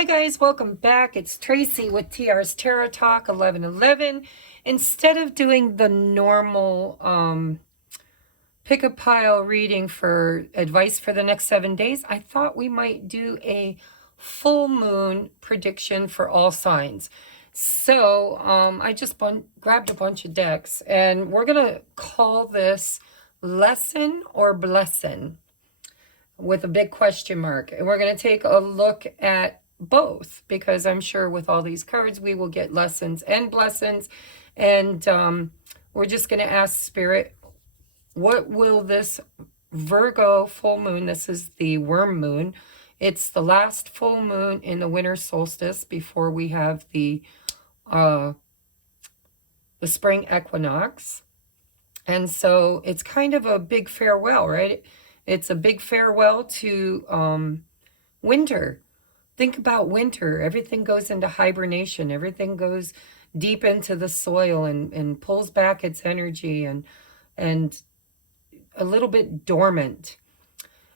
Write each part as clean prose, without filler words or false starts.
Hi guys, welcome back. It's Tracy with TR's Tarot Talk 1111. Instead of doing the normal pick a pile reading for advice for the next 7 days, I thought we might do a full moon prediction for all signs. So I just grabbed a bunch of decks and we're going to call this lesson or blessing with a big question mark. And we're going to take a look at both, because I'm sure with all these cards we will get lessons and blessings. And we're just going to ask Spirit, what will this Virgo full moon, this is the worm moon, it's the last full moon in the winter solstice before we have the spring equinox. And so it's kind of a big farewell, right? It's a big farewell to winter. Think about winter. Everything goes into hibernation. Everything goes deep into the soil and pulls back its energy and a little bit dormant.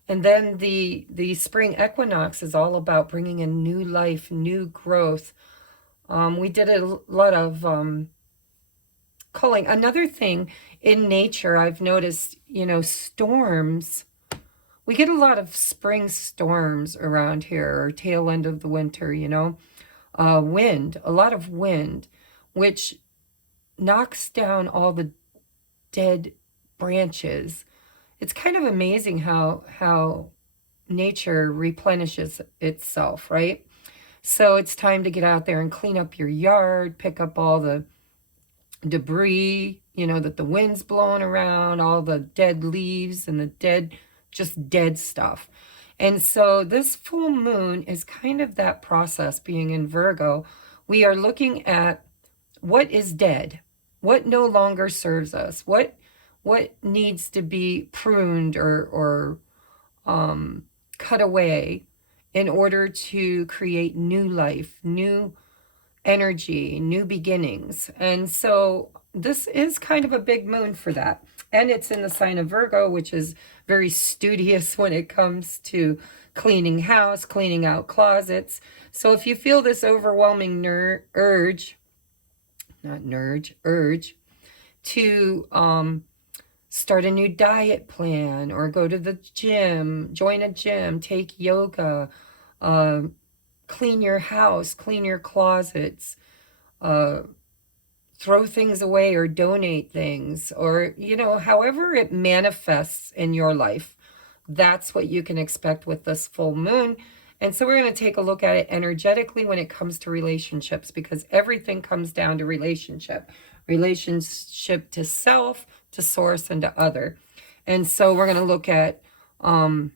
And then the spring equinox is all about bringing in new life, new growth. We did a lot of culling. Another thing in nature I've noticed, storms. We get a lot of spring storms around here, or tail end of the winter, wind, a lot of wind, which knocks down all the dead branches. It's kind of amazing how nature replenishes itself, right? So it's time to get out there and clean up your yard, pick up all the debris, that the wind's blowing around, all the dead leaves and the just dead stuff. And so this full moon is kind of that process. Being in Virgo, we are looking at what is dead, what no longer serves us, what needs to be pruned or cut away in order to create new life, new energy, new beginnings. And so this is kind of a big moon for that. And it's in the sign of Virgo, which is very studious when it comes to cleaning house, cleaning out closets. So if you feel this overwhelming urge to start a new diet plan, or go to the gym, join a gym, take yoga, clean your house, clean your closets, throw things away or donate things, or, however it manifests in your life, that's what you can expect with this full moon. And so we're going to take a look at it energetically when it comes to relationships, because everything comes down to relationship to self, to source, and to other. And so we're going to look at our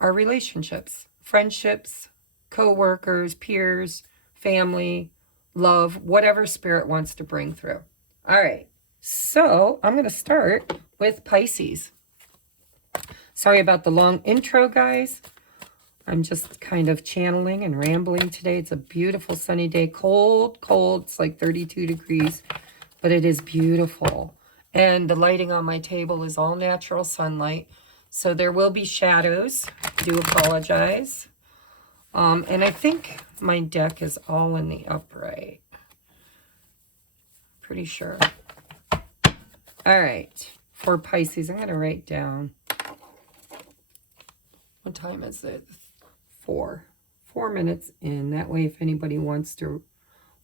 relationships, friendships, co-workers, peers, family, love, whatever Spirit wants to bring through. All right, so I'm going to start with Pisces. Sorry about the long intro, guys. I'm just kind of channeling and rambling today. It's a beautiful sunny day. Cold. It's like 32 degrees, but it is beautiful. And the lighting on my table is all natural sunlight. So there will be shadows. I do apologize. And I think my deck is all in the upright. Pretty sure. All right. For Pisces, I'm going to write down. What time is it? 4 minutes in. That way, if anybody wants to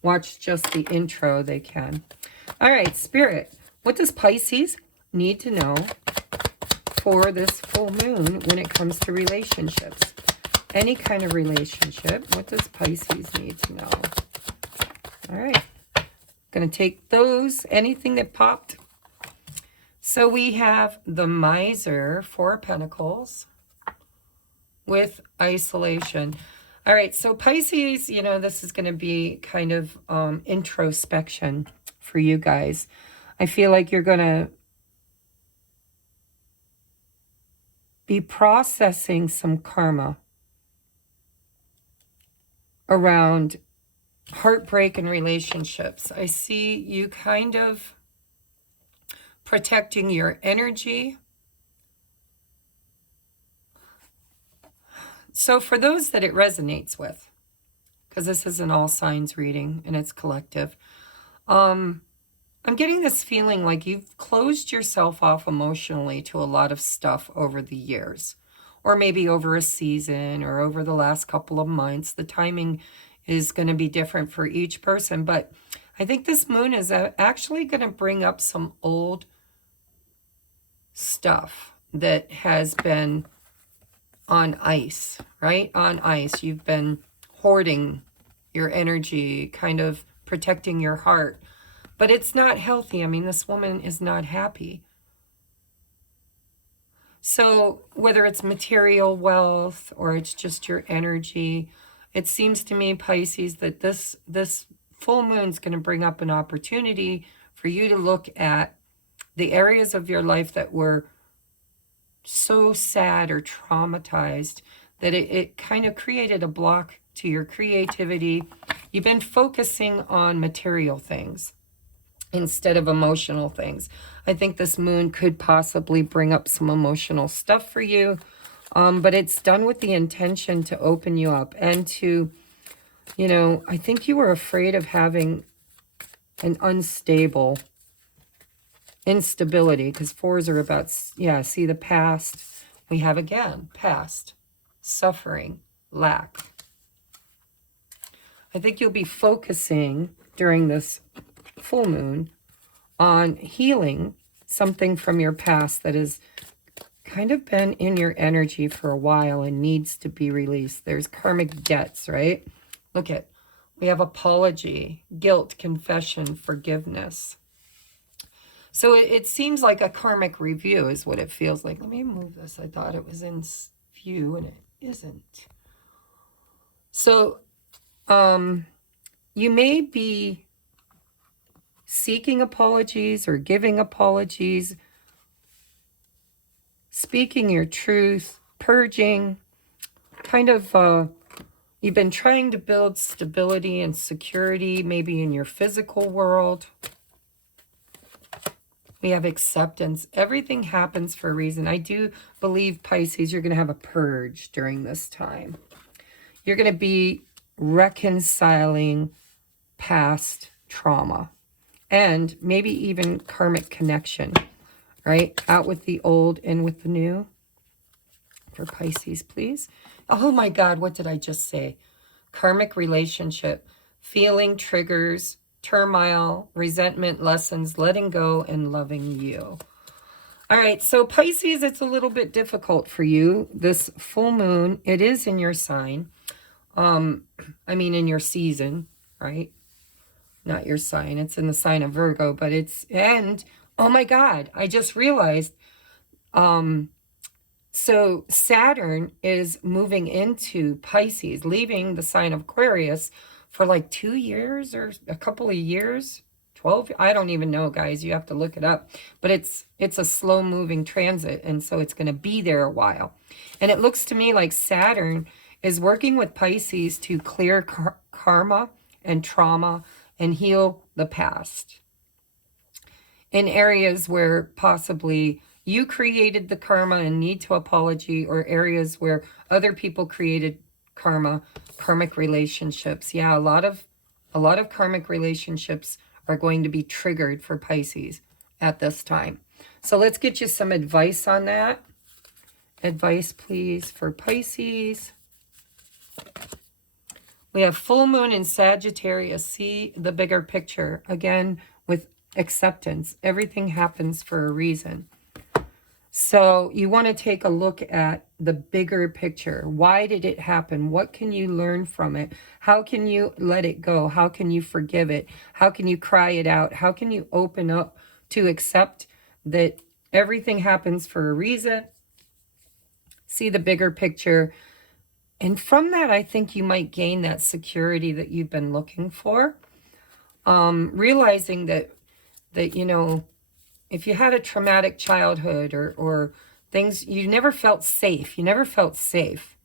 watch just the intro, they can. All right, Spirit. What does Pisces need to know for this full moon when it comes to relationships? Any kind of relationship. What does Pisces need to know? All right. Going to take those, anything that popped. So we have the Miser, 4 of Pentacles, with isolation. All right, so Pisces, this is going to be kind of introspection for you guys. I feel like you're going to be processing some karma around heartbreak and relationships. I see you kind of protecting your energy, So for those that it resonates with, because this is an all signs reading and it's collective, I'm getting this feeling like you've closed yourself off emotionally to a lot of stuff over the years, or maybe over a season or over the last couple of months. The timing is going to be different for each person, but I think this moon is actually going to bring up some old stuff that has been on ice, right? On ice. You've been hoarding your energy, kind of protecting your heart. But it's not healthy. I mean, this woman is not happy. So whether it's material wealth or it's just your energy, it seems to me, Pisces, that this full moon's going to bring up an opportunity for you to look at the areas of your life that were so sad or traumatized that it kind of created a block to your creativity. You've been focusing on material things instead of emotional things. I think this moon could possibly bring up some emotional stuff for you, but it's done with the intention to open you up and to, you know, I think you were afraid of having an unstable instability, because fours are about, yeah, see the past. We have again, past, suffering, lack. I think you'll be focusing during this full moon on healing something from your past that has kind of been in your energy for a while and needs to be released. There's karmic debts, right? Look at, we have apology, guilt, confession, forgiveness. So it seems like a karmic review is what it feels like. Let me move this. I thought it was in view and it isn't. So you may be seeking apologies or giving apologies, speaking your truth, purging, kind of, you've been trying to build stability and security, maybe in your physical world. We have acceptance. Everything happens for a reason. I do believe, Pisces, you're going to have a purge during this time. You're going to be reconciling past trauma and maybe even karmic connection, right? Out with the old, in with the new. For Pisces, please. Oh my God, what did I just say? Karmic relationship, feeling triggers, turmoil, resentment, lessons, letting go, and loving you. All right, so Pisces, it's a little bit difficult for you. This full moon, it is in your sign. I mean, in your season, right? Not your sign. It's in the sign of Virgo, but it's, and, oh my God, I just realized, so Saturn is moving into Pisces, leaving the sign of Aquarius for like 2 years or a couple of years, 12, I don't even know, guys, you have to look it up, but it's a slow moving transit, and so it's going to be there a while. And it looks to me like Saturn is working with Pisces to clear karma and trauma and heal the past in areas where possibly you created the karma and need to apology, or areas where other people created karma, karmic relationships. Yeah, a lot of karmic relationships are going to be triggered for Pisces at this time. So let's get you some advice on that. Advice, please, for Pisces. We have full moon in Sagittarius. See the bigger picture. Again, with acceptance. Everything happens for a reason. So you want to take a look at the bigger picture. Why did it happen? What can you learn from it? How can you let it go? How can you forgive it? How can you cry it out? How can you open up to accept that everything happens for a reason? See the bigger picture. And from that, I think you might gain that security that you've been looking for. Realizing that, you know, if you had a traumatic childhood or things, you never felt safe. You never felt safe.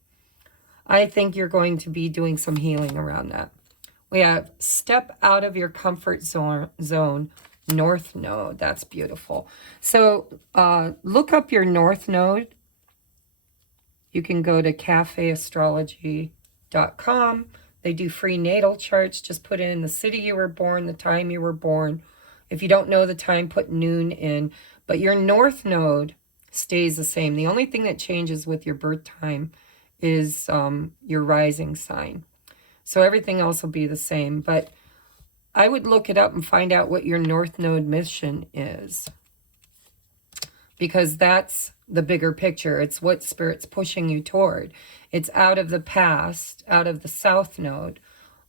I think you're going to be doing some healing around that. We have step out of your comfort zone, North Node. That's beautiful. So look up your North Node. you can go to cafeastrology.com. They do free natal charts. Just put in the city you were born, the time you were born. If you don't know the time, put noon in. But your north node stays the same. The only thing that changes with your birth time is your rising sign. So everything else will be the same. But I would look it up and find out what your north node mission is, because that's the bigger picture. It's what Spirit's pushing you toward. It's out of the past, out of the south node,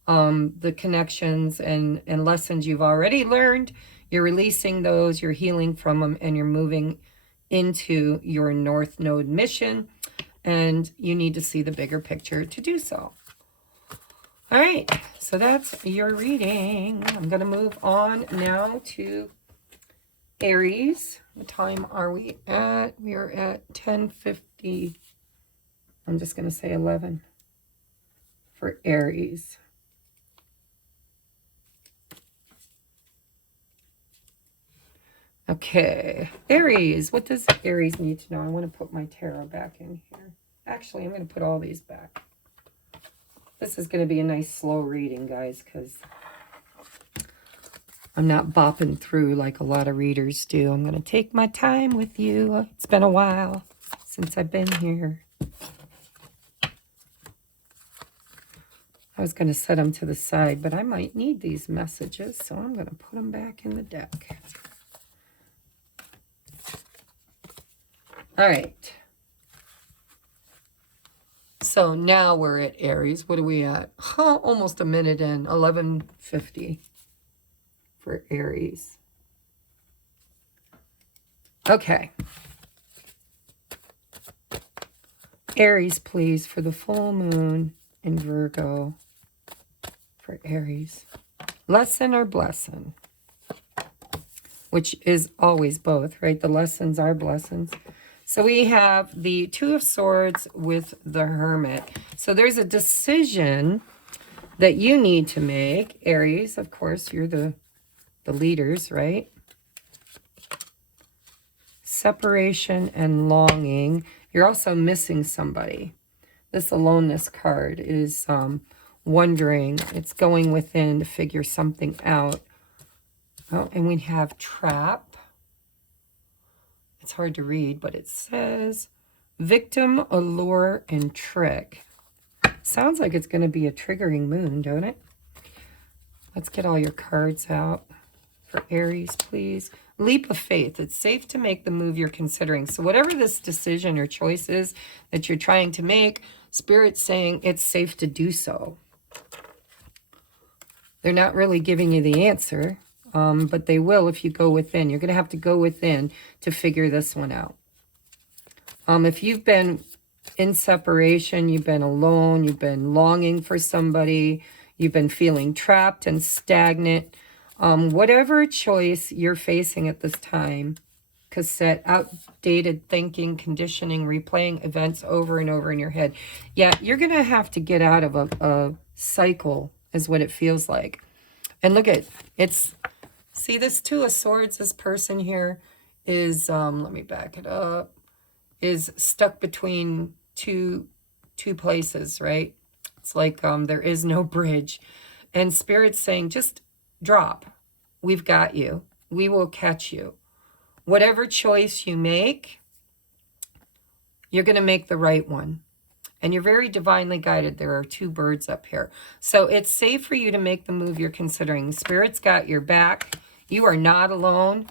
the connections and lessons you've already learned. You're releasing those, you're healing from them, and you're moving into your north node mission, and you need to see the bigger picture to do so. All right, so that's your reading. I'm going to move on now to Aries. What time are we at? We are at 10:50. I'm just going to say 11 for Aries. Okay, Aries. What does Aries need to know? I want to put my tarot back in here. Actually, I'm going to put all these back. This is going to be a nice slow reading, guys, because I'm not bopping through like a lot of readers do. I'm going to take my time with you. It's been a while since I've been here. I was going to set them to the side, but I might need these messages, so I'm going to put them back in the deck. All right. So now we're at Aries. What are we at? Almost a minute in. 11:50 for Aries. Okay. Aries, please, for the full moon in Virgo for Aries. Lesson or blessing? Which is always both, right? The lessons are blessings. So we have the Two of Swords with the Hermit. So there's a decision that you need to make. Aries, of course, you're the leaders, right? Separation and longing. You're also missing somebody. This aloneness card is wondering. It's going within to figure something out. Oh, and we have trap. It's hard to read, but it says victim, allure, and trick. Sounds like it's going to be a triggering moon, don't it? Let's get all your cards out for Aries, please. Leap of faith. It's safe to make the move you're considering. So whatever this decision or choice is that you're trying to make, Spirit's saying it's safe to do so. They're not really giving you the answer. But they will if you go within. You're going to have to go within to figure this one out. If you've been in separation, you've been alone, you've been longing for somebody, you've been feeling trapped and stagnant, whatever choice you're facing at this time, cassette, outdated thinking, conditioning, replaying events over and over in your head. Yeah, you're going to have to get out of a cycle is what it feels like. And look at, it's... See, this Two of Swords, this person here is, let me back it up, is stuck between two places, right? It's like there is no bridge. And Spirit's saying, just drop. We've got you. We will catch you. Whatever choice you make, you're going to make the right one. And you're very divinely guided. There are two birds up here. So it's safe for you to make the move you're considering. Spirit's got your back. You are not alone.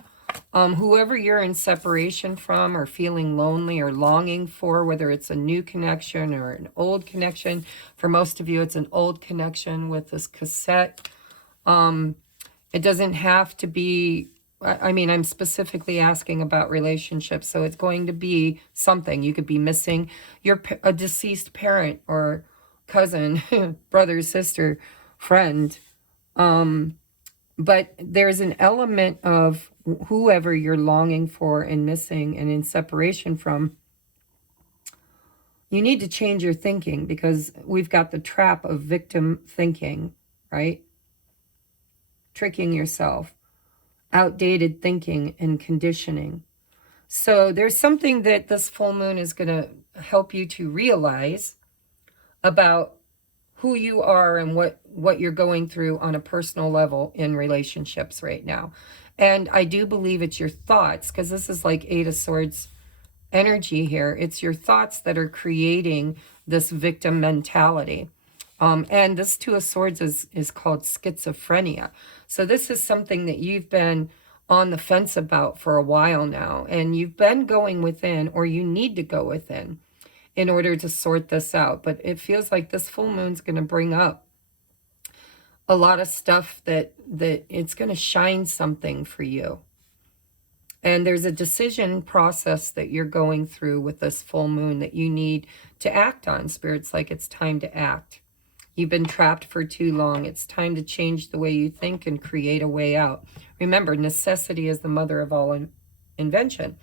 Whoever you're in separation from or feeling lonely or longing for, whether it's a new connection or an old connection, for most of you it's an old connection with this cassette. It doesn't have to be, I mean, I'm specifically asking about relationships, so it's going to be something. You could be missing a deceased parent or cousin, brother, sister, friend. But there's an element of whoever you're longing for and missing and in separation from. You need to change your thinking, because we've got the trap of victim thinking, right? Tricking yourself, outdated thinking and conditioning. So there's something that this full moon is going to help you to realize about who you are and what you're going through on a personal level in relationships right now. And I do believe it's your thoughts, because this is like Eight of Swords energy here. It's your thoughts that are creating this victim mentality. And this Two of Swords is called schizophrenia. So this is something that you've been on the fence about for a while now, and you've been going within, or you need to go within in order to sort this out. But it feels like this full moon's going to bring up a lot of stuff that it's going to shine something for you. And there's a decision process that you're going through with this full moon that you need to act on. Spirit's like, it's time to act. You've been trapped for too long. It's time to change the way you think and create a way out. Remember, necessity is the mother of all invention.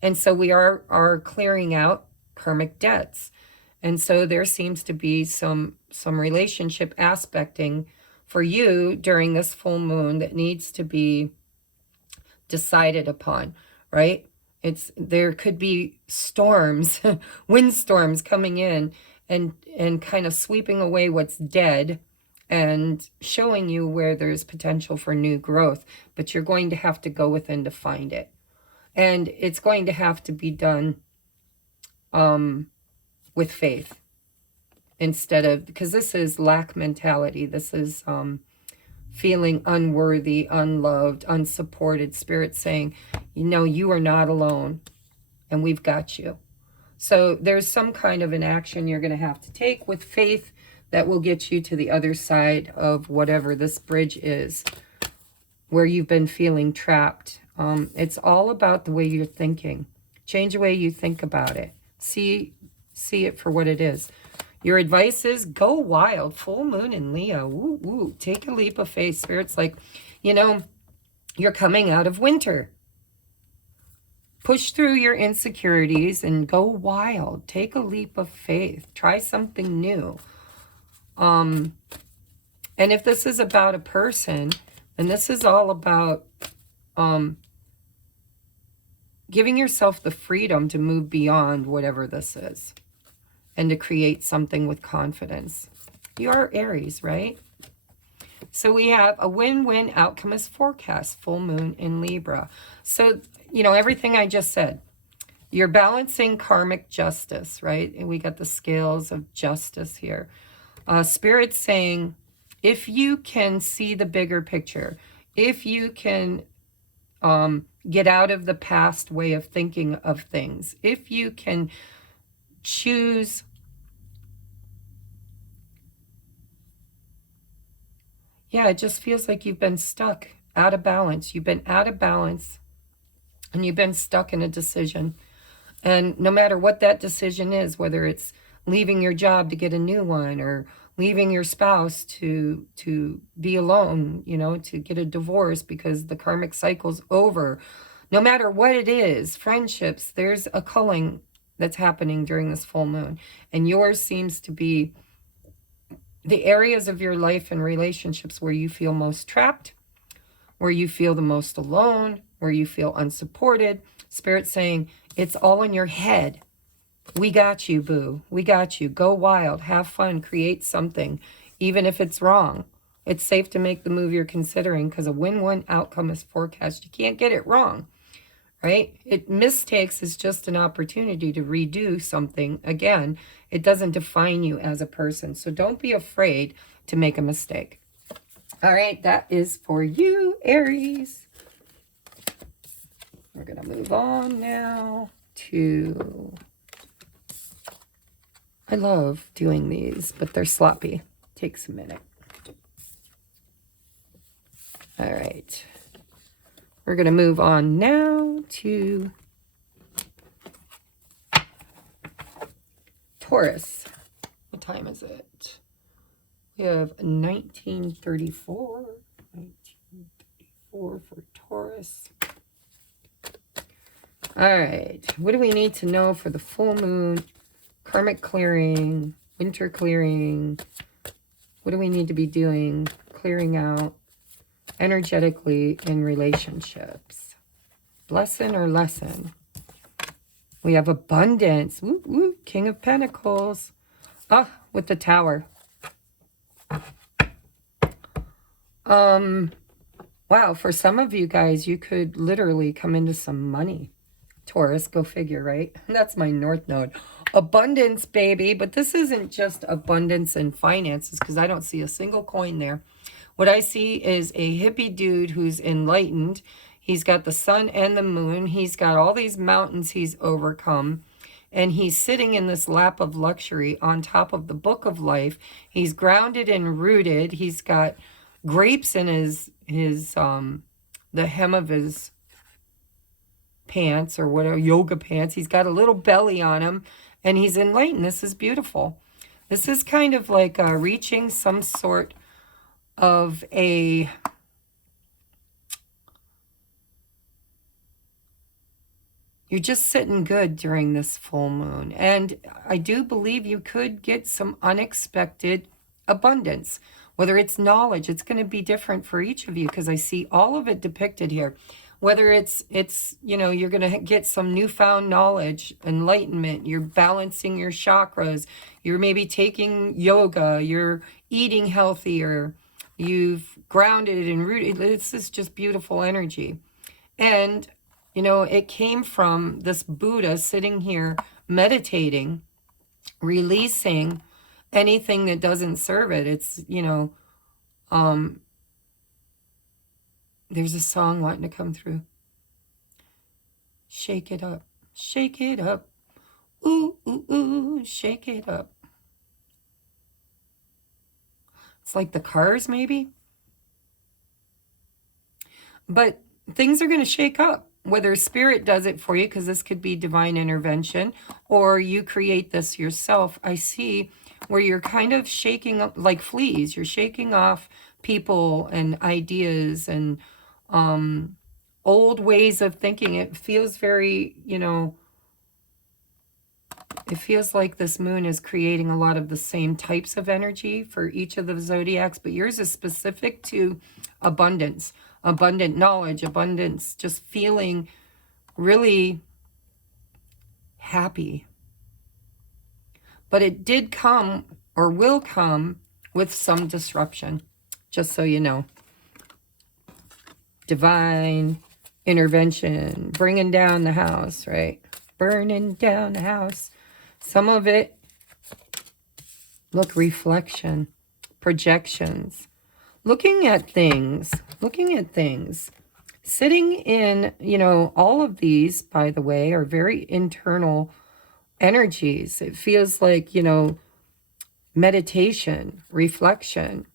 And so we are clearing out karmic debts. And so there seems to be some relationship aspecting for you during this full moon that needs to be decided upon, right? There could be storms, windstorms coming in and kind of sweeping away what's dead and showing you where there's potential for new growth, but you're going to have to go within to find it. And it's going to have to be done with faith instead of, because this is lack mentality. This is feeling unworthy, unloved, unsupported. Spirit saying, you know, you are not alone and we've got you. So there's some kind of an action you're going to have to take with faith that will get you to the other side of whatever this bridge is where you've been feeling trapped. It's all about the way you're thinking. Change the way you think about it. See it for what it is. Your advice is go wild. Full moon in Leo. Woo, woo. Take a leap of faith. Spirit's like, you know, you're coming out of winter. Push through your insecurities and go wild. Take a leap of faith. Try something new. And if this is about a person, then this is all about giving yourself the freedom to move beyond whatever this is and to create something with confidence. You are Aries, right? So we have a win-win outcome as forecast, full moon in Libra. So, you know, everything I just said, you're balancing karmic justice, right? And we got the scales of justice here. Spirit's saying, if you can see the bigger picture, if you can get out of the past way of thinking of things, if you can choose it just feels like you've been stuck out of balance. You've been out of balance and you've been stuck in a decision. And no matter what that decision is, whether it's leaving your job to get a new one or leaving your spouse to be alone, you know, to get a divorce because the karmic cycle's over. No matter what it is, friendships, there's a culling that's happening during this full moon. And yours seems to be the areas of your life and relationships where you feel most trapped, where you feel the most alone, where you feel unsupported. Spirit's saying, it's all in your head. We got you, boo. We got you. Go wild. Have fun. Create something. Even if it's wrong. It's safe to make the move you're considering because a win-win outcome is forecast. You can't get it wrong, right? Mistakes is just an opportunity to redo something. Again, it doesn't define you as a person. So don't be afraid to make a mistake. All right, that is for you, Aries. We're going to move on now to... I love doing these, but they're sloppy. Takes a minute. All right. We're going to move on now to Taurus. What time is it? We have 1934. 1934 for Taurus. All right. What do we need to know for the full moon? Karmic clearing, winter clearing. What do we need to be doing? Clearing out energetically in relationships. Blessing or lesson? We have abundance. Woo, woo, King of Pentacles. Ah, with the Tower. Wow, for some of you guys, you could literally come into some money. Taurus, go figure, right? That's my North Node. Abundance, baby. But this isn't just abundance in finances, because I don't see a single coin there. What I see is a hippie dude who's enlightened. He's got the sun and the moon. He's got all these mountains he's overcome. And he's sitting in this lap of luxury on top of the book of life. He's grounded and rooted. He's got grapes in the hem of his pants or whatever, yoga pants. He's got a little belly on him and he's enlightened. This is beautiful. This is kind of like reaching some sort of a you're just sitting good during this full moon. And I do believe you could get some unexpected abundance. Whether it's knowledge, it's going to be different for each of you because I see all of it depicted here. Whether it's you know, you're going to get some newfound knowledge, enlightenment, you're balancing your chakras, you're maybe taking yoga, you're eating healthier, you've grounded and rooted. This is just beautiful energy. And you know, it came from this Buddha sitting here meditating, releasing anything that doesn't serve it. It's, you know, there's a song wanting to come through. Shake it up, shake it up. Ooh, ooh, ooh, shake it up. It's like the Cars, maybe. But things are going to shake up. Whether spirit does it for you, because this could be divine intervention, or you create this yourself. I see where you're kind of shaking up like fleas. You're shaking off people and ideas and old ways of thinking. It feels very, you know, it feels like this moon is creating a lot of the same types of energy for each of the zodiacs, but yours is specific to abundance. Abundant knowledge, abundance, just feeling really happy. But it did come or will come with some disruption, just so you know. Divine intervention, bringing down the house, right? Burning down the house. Some of it, look, reflection, projections. Looking at things, sitting in, you know, all of these, by the way, are very internal energies. It feels like, you know, meditation, reflection,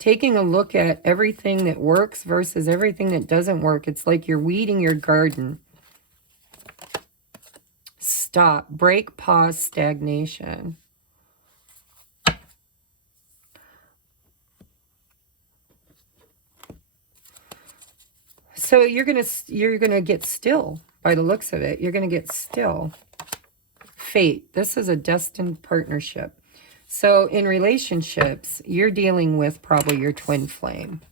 taking a look at everything that works versus everything that doesn't work. It's like you're weeding your garden. Stop, break, pause, stagnation. So you're gonna get still by the looks of it. You're gonna get still. Fate. This is a destined partnership. So in relationships, you're dealing with probably your twin flame.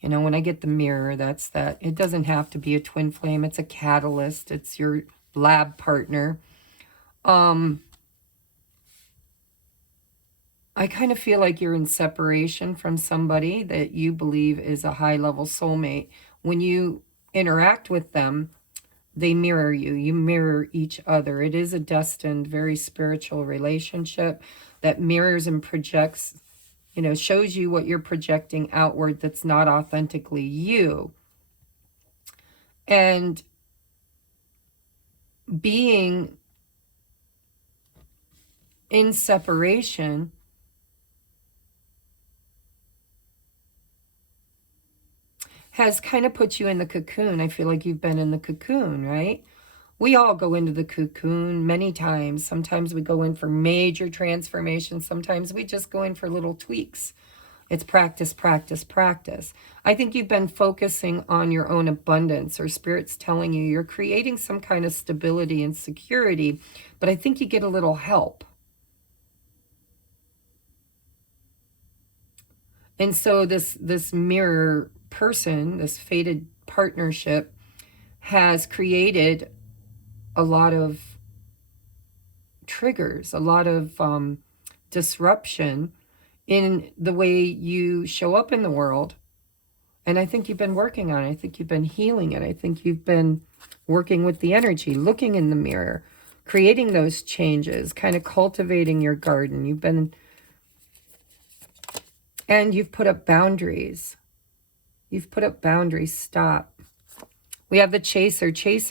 You know, when I get the mirror, that's that. It doesn't have to be a twin flame. It's a catalyst. It's your lab partner. I kind of feel like you're in separation from somebody that you believe is a high-level soulmate. When you interact with them, they mirror you. You mirror each other. It is a destined, very spiritual relationship that mirrors and projects, you know, shows you what you're projecting outward that's not authentically you. And being in separation has kind of put you in the cocoon. I feel like you've been in the cocoon, right? We all go into the cocoon many times. Sometimes we go in for major transformations. Sometimes we just go in for little tweaks. It's practice, practice, practice. I think you've been focusing on your own abundance, or Spirit's telling you you're creating some kind of stability and security, but I think you get a little help. And so this mirror person, this fated partnership, has created a lot of triggers, a lot of disruption in the way you show up in the world. And I think you've been working on it. I think you've been healing it. I think you've been working with the energy, looking in the mirror, creating those changes, kind of cultivating your garden. You've been, and you've put up boundaries. You've put up boundaries. Stop. We have the chaser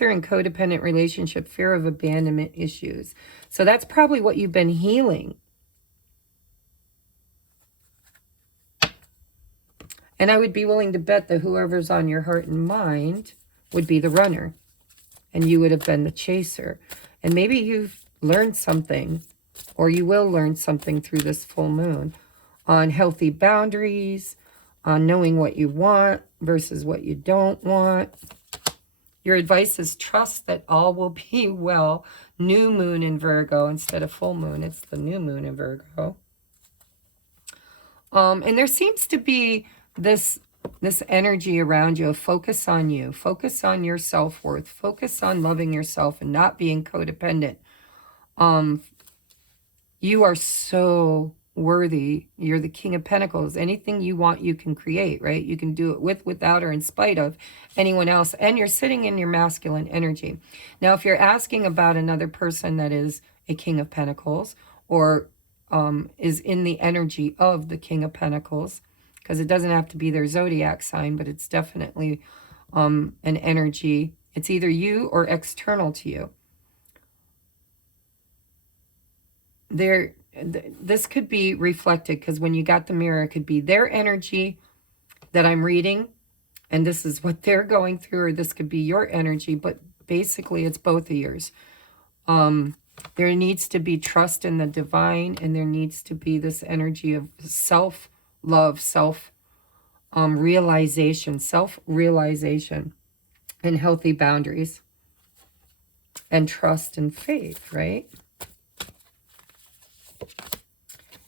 and codependent relationship, fear of abandonment issues. So that's probably what you've been healing. And I would be willing to bet that whoever's on your heart and mind would be the runner. And you would have been the chaser. And maybe you've learned something, or you will learn something through this full moon, on healthy boundaries, on knowing what you want versus what you don't want. Your advice is trust that all will be well. New moon in Virgo instead of full moon. It's the new moon in Virgo. And there seems to be this energy around you of focus on you. Focus on your self-worth. Focus on loving yourself and not being codependent. You are so worthy. You're the King of Pentacles. Anything you want, you can create, right? You can do it with, without, or in spite of anyone else. And you're sitting in your masculine energy. Now, if you're asking about another person that is a King of Pentacles, or is in the energy of the King of Pentacles, because it doesn't have to be their zodiac sign, but it's definitely an energy. It's either you or external to you. This could be reflected, because when you got the mirror, it could be their energy that I'm reading, and this is what they're going through, or this could be your energy, but basically it's both of yours. There needs to be trust in the divine, and there needs to be this energy of self-love, self-realization, and healthy boundaries, and trust and faith, right?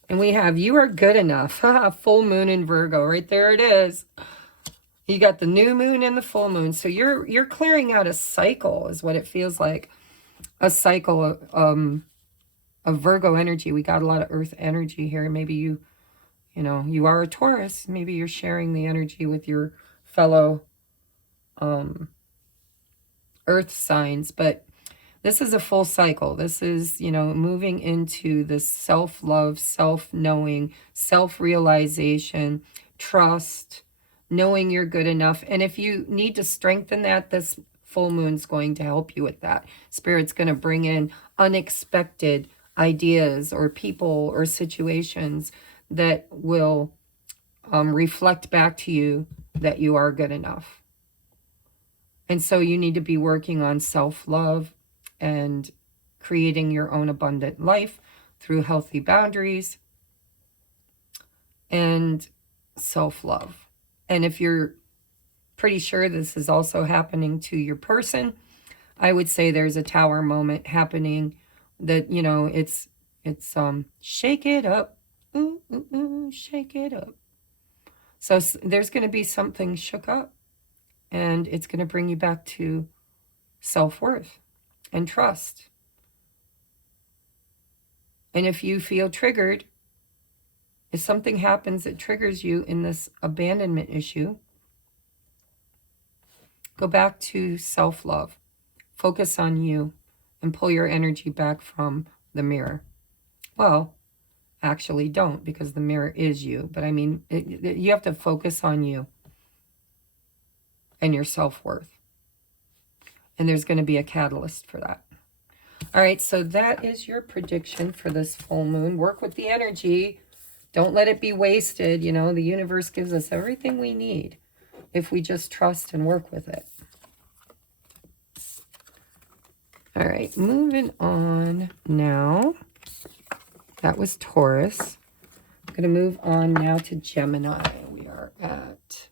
And we have, you are good enough. Full moon in Virgo, right there it is. You got the new moon and the full moon. So you're clearing out a cycle, is what it feels like. A cycle of Virgo energy. We got a lot of earth energy here. Maybe you are a Taurus. Maybe you're sharing the energy with your fellow earth signs. But this is a full cycle. This is, moving into this self-love, self-knowing, self-realization, trust, knowing you're good enough. And if you need to strengthen that, this full moon's going to help you with that. Spirit's going to bring in unexpected ideas or people or situations that will reflect back to you that you are good enough. And so you need to be working on self-love and creating your own abundant life through healthy boundaries and self-love. And if you're pretty sure this is also happening to your person, I would say there's a tower moment happening that, it's shake it up. Ooh, ooh, ooh, shake it up. So there's going to be something shook up, and it's going to bring you back to self-worth and trust. And if you feel triggered, if something happens that triggers you in this abandonment issue, go back to self-love. Focus on you and pull your energy back from the mirror. Well, actually don't, because the mirror is you. But I mean, you have to focus on you and your self-worth. And there's going to be a catalyst for that. All right, so that is your prediction for this full moon. Work with the energy. Don't let it be wasted. The universe gives us everything we need if we just trust and work with it. All right, moving on now. That was Taurus. I'm going to move on now to Gemini. We are at,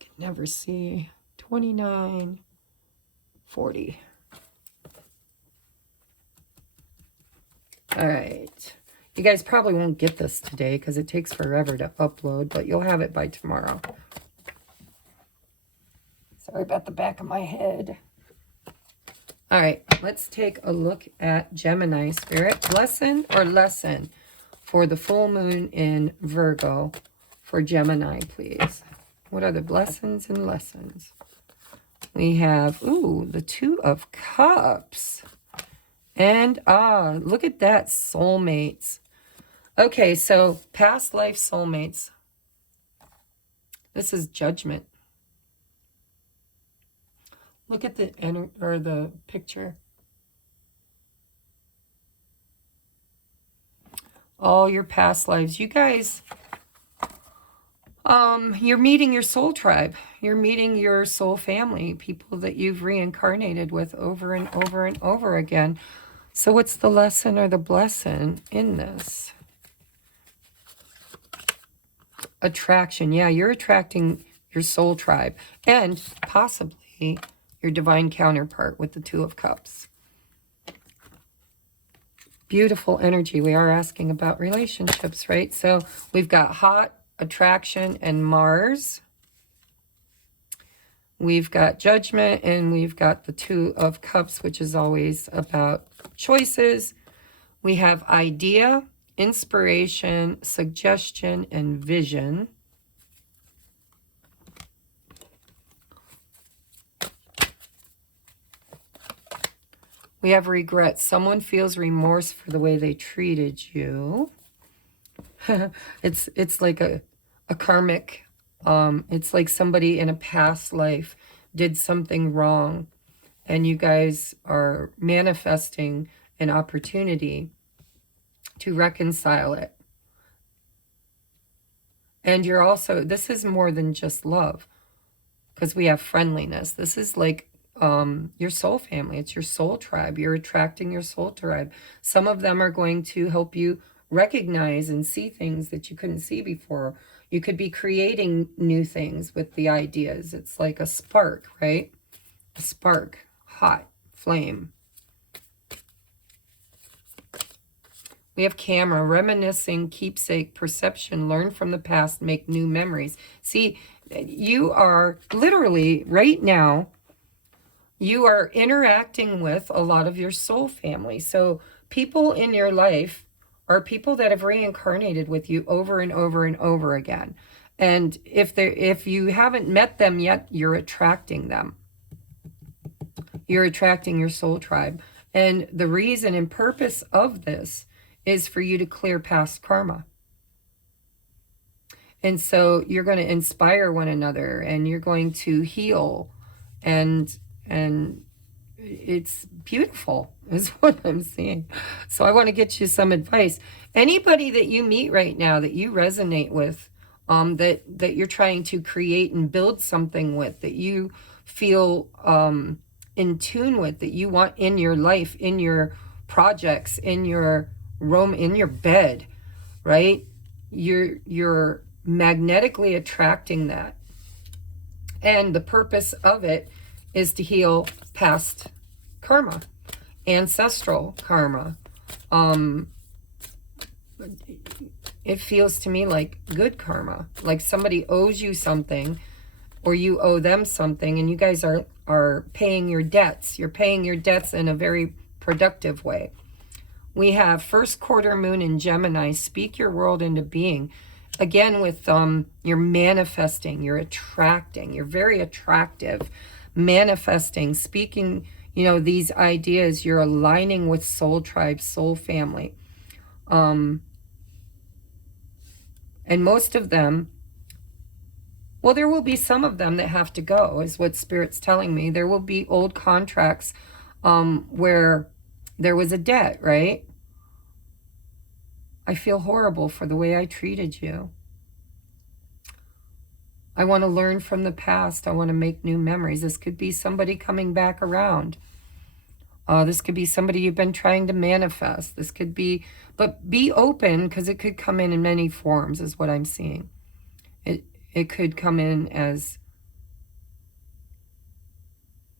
I can never see, 29:40. All right. You guys probably won't get this today because it takes forever to upload, but you'll have it by tomorrow. Sorry about the back of my head. All right, let's take a look at Gemini Spirit. Lesson or lesson for the full moon in Virgo for Gemini, please. What are the blessings and lessons? We have, ooh, the Two of Cups. And, look at that, soulmates. Okay, so past life soulmates. This is judgment. Look at the picture. All your past lives. You guys, you're meeting your soul tribe. You're meeting your soul family, people that you've reincarnated with over and over and over again. So what's the lesson or the blessing in this? Attraction. Yeah, you're attracting your soul tribe and possibly your divine counterpart with the Two of Cups. Beautiful energy. We are asking about relationships, right? So we've got hot, attraction, and Mars. We've got judgment, and we've got the Two of Cups, which is always about choices. We have idea, inspiration, suggestion, and vision. We have regret. Someone feels remorse for the way they treated you. It's like a karmic, it's like somebody in a past life did something wrong, and you guys are manifesting an opportunity to reconcile it. And you're also, this is more than just love, because we have friendliness. This is like your soul family. It's your soul tribe. You're attracting your soul tribe. Some of them are going to help you recognize and see things that you couldn't see before. You could be creating new things with the ideas. It's like a spark, right? A spark, hot flame. We have camera, reminiscing, keepsake, perception, learn from the past, make new memories. See, you are literally right now, you are interacting with a lot of your soul family. So people in your life are people that have reincarnated with you over and over and over again. And if you haven't met them yet, you're attracting them. You're attracting your soul tribe. And the reason and purpose of this is for you to clear past karma. And so you're going to inspire one another, and you're going to heal, and it's beautiful is what I'm seeing. So I want to get you some advice. Anybody that you meet right now that you resonate with, that you're trying to create and build something with, that you feel in tune with, that you want in your life, in your projects, in your room, in your bed, right? You're magnetically attracting that. And the purpose of it is to heal past karma, ancestral karma. It feels to me like good karma, like somebody owes you something, or you owe them something, and you guys are paying your debts. You're paying your debts in a very productive way. We have first quarter moon in Gemini, speak your world into being. Again, with you're manifesting, you're attracting, you're very attractive, manifesting, speaking, you know, these ideas, you're aligning with soul tribe, soul family. And most of them, well, there will be some of them that have to go, is what Spirit's telling me. There will be old contracts where there was a debt, right? I feel horrible for the way I treated you. I want to learn from the past. I want to make new memories. This could be somebody coming back around. This could be somebody you've been trying to manifest. This could be, but be open, because it could come in many forms is what I'm seeing. It could come in as,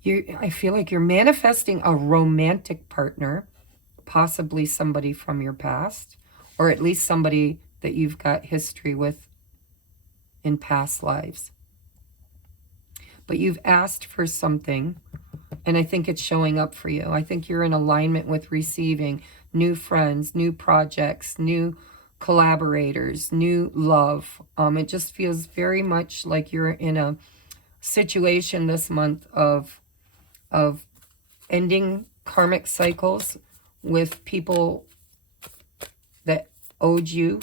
I feel like you're manifesting a romantic partner, possibly somebody from your past, or at least somebody that you've got history with in past lives. but you've asked for something, and I think it's showing up for you. I think you're in alignment with receiving new friends, new projects, new collaborators, new love. It just feels very much like you're in a situation this month of ending karmic cycles with people that owed you.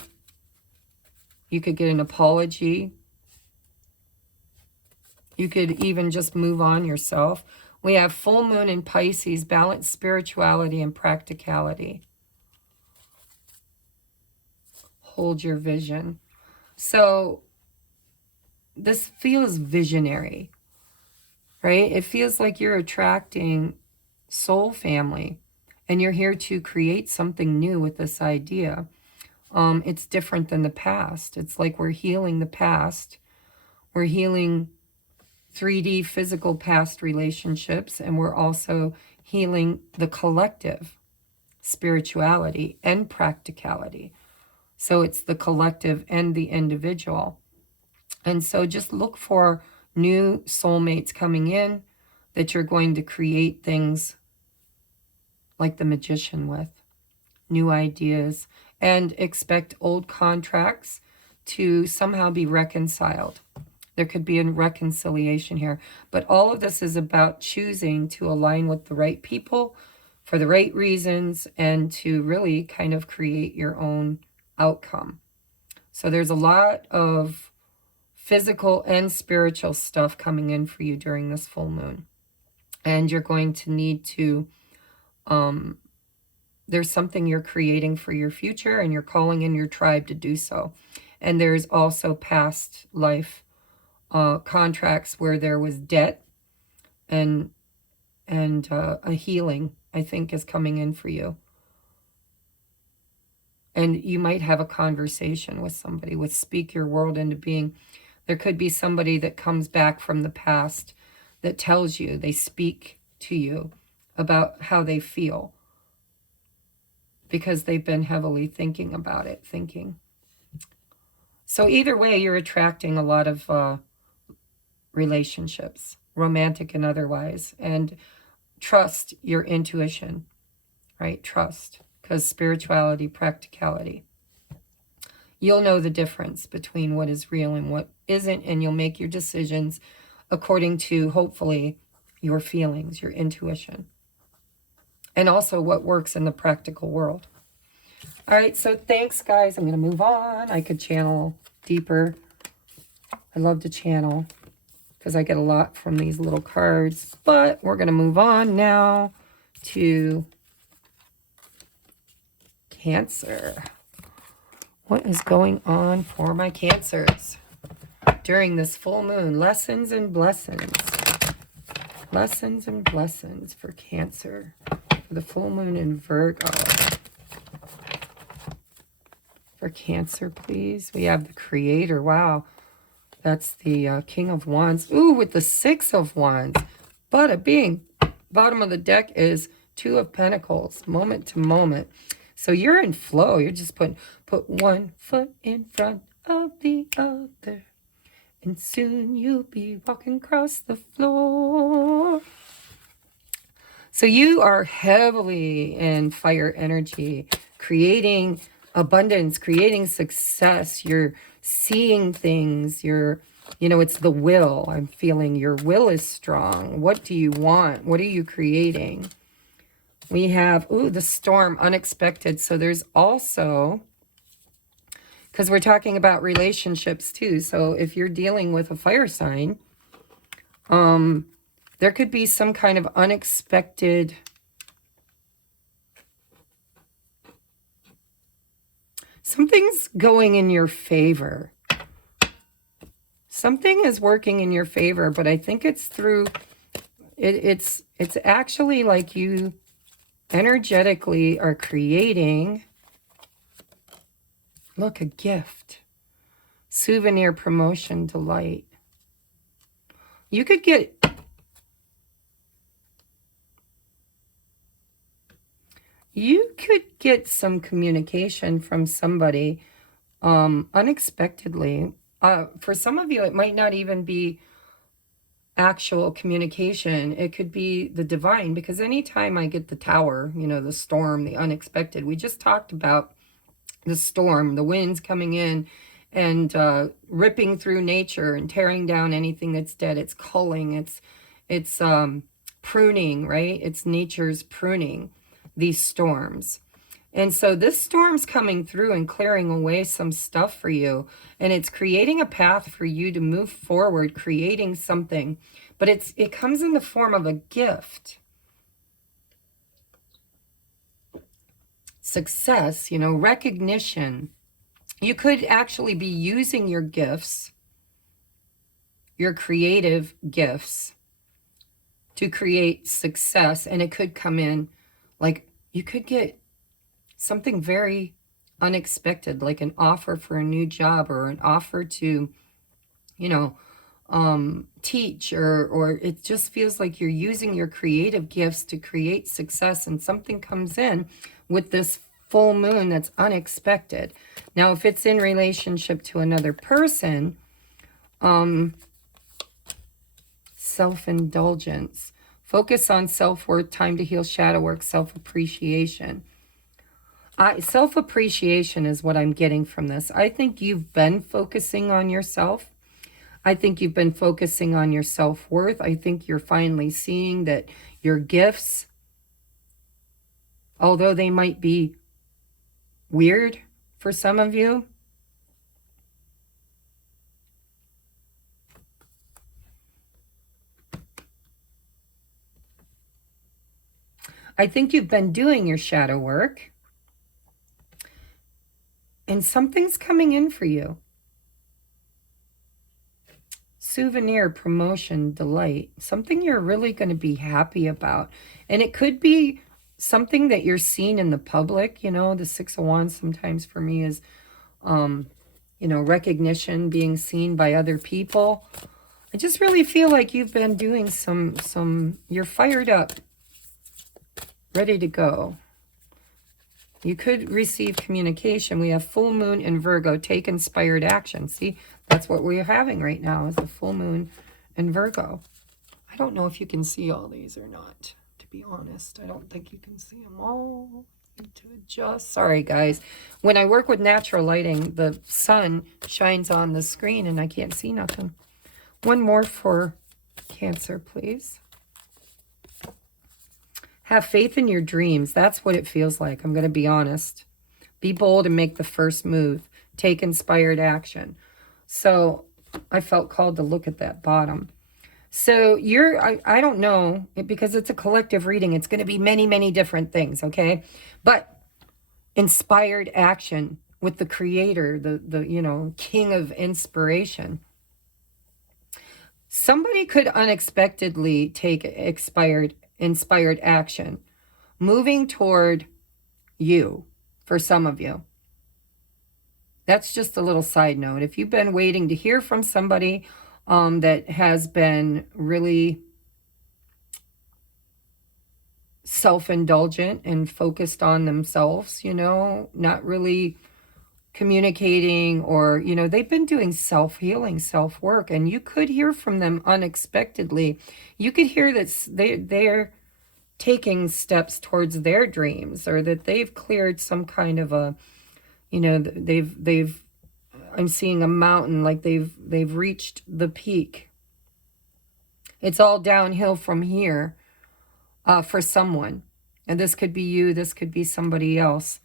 You could get an apology. You could even just move on yourself. We have full moon in Pisces, balance spirituality and practicality. Hold your vision. So this feels visionary, right? It feels like you're attracting soul family, and you're here to create something new with this idea. It's different than the past. It's like we're healing the past. We're healing 3D physical past relationships, and we're also healing the collective spirituality and practicality. So it's the collective and the individual. And so just look for new soulmates coming in that you're going to create things like the magician with, new ideas, and expect old contracts to somehow be reconciled. There could be a reconciliation here, but all of this is about choosing to align with the right people for the right reasons and to really kind of create your own outcome. So there's a lot of physical and spiritual stuff coming in for you during this full moon. And you're going to need to, there's something you're creating for your future, and you're calling in your tribe to do so. And there's also past life contracts where there was debt, and a healing, I think, is coming in for you. And you might have a conversation with somebody, with speak your world into being. There could be somebody that comes back from the past that tells you, they speak to you about how they feel because they've been heavily thinking about it, So either way, you're attracting a lot of relationships, romantic and otherwise, and trust your intuition, right? Trust, because spirituality, practicality. You'll know the difference between what is real and what isn't, and you'll make your decisions according to, hopefully, your feelings, your intuition, and also what works in the practical world. All right, so thanks, guys. I'm going to move on. I could channel deeper. I love to channel because I get a lot from these little cards, but we're going to move on now to Cancer. What is going on for my Cancers during this full moon? Lessons and blessings. Lessons and blessings for Cancer. For the full moon in Virgo. For Cancer, please. We have the Creator. Wow. That's the King of Wands. Ooh, with the Six of Wands. But it being bottom of the deck is Two of Pentacles. Moment to moment. So you're in flow. You're just put one foot in front of the other. And soon you'll be walking across the floor. So you are heavily in fire energy, creating abundance, creating success. You're seeing things. It's the will. I'm feeling your will is strong. What do you want? What are you creating? We have, the storm, unexpected. So there's also, because we're talking about relationships too. So if you're dealing with a fire sign, there could be some kind of unexpected something's going in your favor. Something is working in your favor, but I think it's through it's actually like you energetically are creating, look, a gift, souvenir, promotion, delight. You could get some communication from somebody unexpectedly. For some of you, it might not even be actual communication. It could be the divine, because anytime I get the tower, you know, the storm, the unexpected, we just talked about the storm, the winds coming in and ripping through nature and tearing down anything that's dead. It's culling, it's pruning, right? It's nature's pruning, these storms. And so this storm's coming through and clearing away some stuff for you. And it's creating a path for you to move forward, creating something. But it comes in the form of a gift. Success, you know, recognition. You could actually be using your gifts, your creative gifts, to create success. And it could come in like you could get something very unexpected, like an offer for a new job or an offer to, you know, teach, or it just feels like you're using your creative gifts to create success, and something comes in with this full moon that's unexpected. Now, if it's in relationship to another person, self-indulgence, focus on self-worth, time to heal, shadow work, self-appreciation. Self-appreciation is what I'm getting from this. I think you've been focusing on yourself. I think you've been focusing on your self-worth. I think you're finally seeing that your gifts, although they might be weird for some of you, I think you've been doing your shadow work. And something's coming in for you. Souvenir, promotion, delight. Something you're really going to be happy about. And it could be something that you're seeing in the public. You know, the Six of Wands sometimes for me is, you know, recognition, being seen by other people. I just really feel like you've been doing you're fired up, ready to go. You could receive communication. We have full moon in Virgo. Take inspired action. See, that's what we're having right now is the full moon in Virgo. I don't know if you can see all these or not, to be honest. I don't think you can see them all. Need to adjust. Sorry, guys. When I work with natural lighting, the sun shines on the screen and I can't see nothing. One more for Cancer, please. Have faith in your dreams. That's what it feels like. I'm going to be honest. Be bold and make the first move. Take inspired action. So I felt called to look at that bottom. So I don't know, because it's a collective reading. It's going to be many, many different things, okay? But inspired action with the creator, the you know, king of inspiration. Somebody could unexpectedly take inspired action, moving toward you, for some of you. That's just a little side note. If you've been waiting to hear from somebody that has been really self-indulgent and focused on themselves, you know, not really communicating, or, you know, they've been doing self-healing, self-work, and you could hear from them unexpectedly. You could hear that they're taking steps towards their dreams, or that they've cleared some kind of a, you know, they've I'm seeing a mountain, like they've reached the peak. It's all downhill from here for someone. And this could be you, this could be somebody else.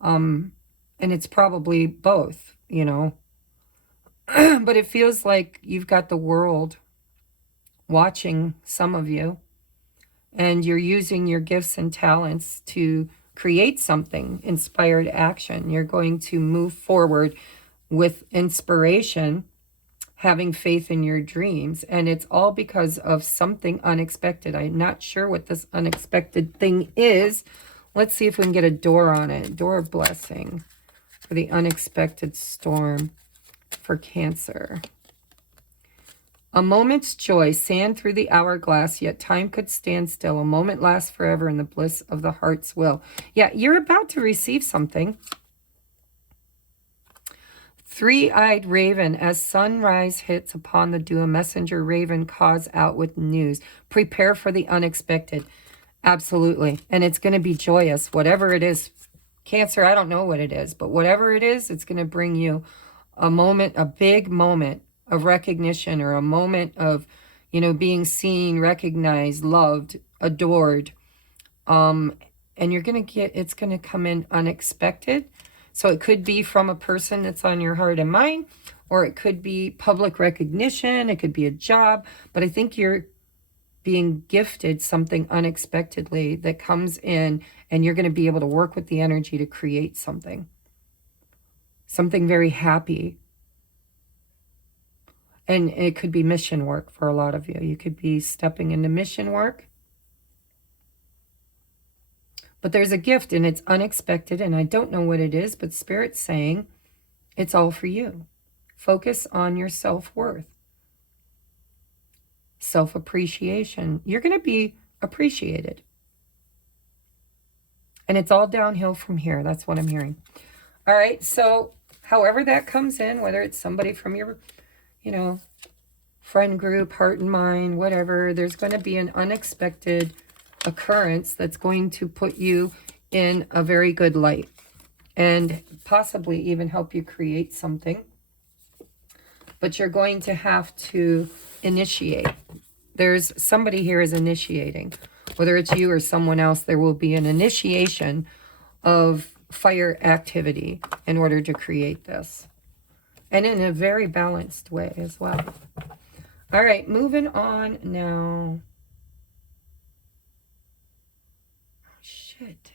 And it's probably both, you know. But it feels like you've got the world watching some of you. And you're using your gifts and talents to create something, inspired action. You're going to move forward with inspiration, having faith in your dreams. And it's all because of something unexpected. I'm not sure what this unexpected thing is. Let's see if we can get a door on it. Door of blessing for the unexpected storm for Cancer. A moment's joy, sand through the hourglass, yet time could stand still. A moment lasts forever in the bliss of the heart's will. Yeah, you're about to receive something. Three-eyed raven, as sunrise hits upon the dew, a messenger raven calls out with news. Prepare for the unexpected. Absolutely. And it's going to be joyous, whatever it is. Cancer, I don't know what it is, but whatever it is, it's going to bring you a moment, a big moment of recognition, or a moment of, you know, being seen, recognized, loved, adored. And you're going to get, it's going to come in unexpected. So it could be from a person that's on your heart and mind, or it could be public recognition. It could be a job, but I think you're being gifted something unexpectedly that comes in, and you're going to be able to work with the energy to create something very happy. And it could be mission work for a lot of you. You could be stepping into mission work. But there's a gift, and it's unexpected, and I don't know what it is, but Spirit's saying it's all for you. Focus on your self-worth. Self-appreciation. You're going to be appreciated. And it's all downhill from here. That's what I'm hearing. All right, so however that comes in, whether it's somebody from your, you know, friend group, heart and mind, whatever, there's going to be an unexpected occurrence that's going to put you in a very good light and possibly even help you create something. But you're going to have to initiate. There's somebody here is initiating. Whether it's you or someone else, there will be an initiation of fire activity in order to create this. And in a very balanced way as well. All right, moving on now. Shit.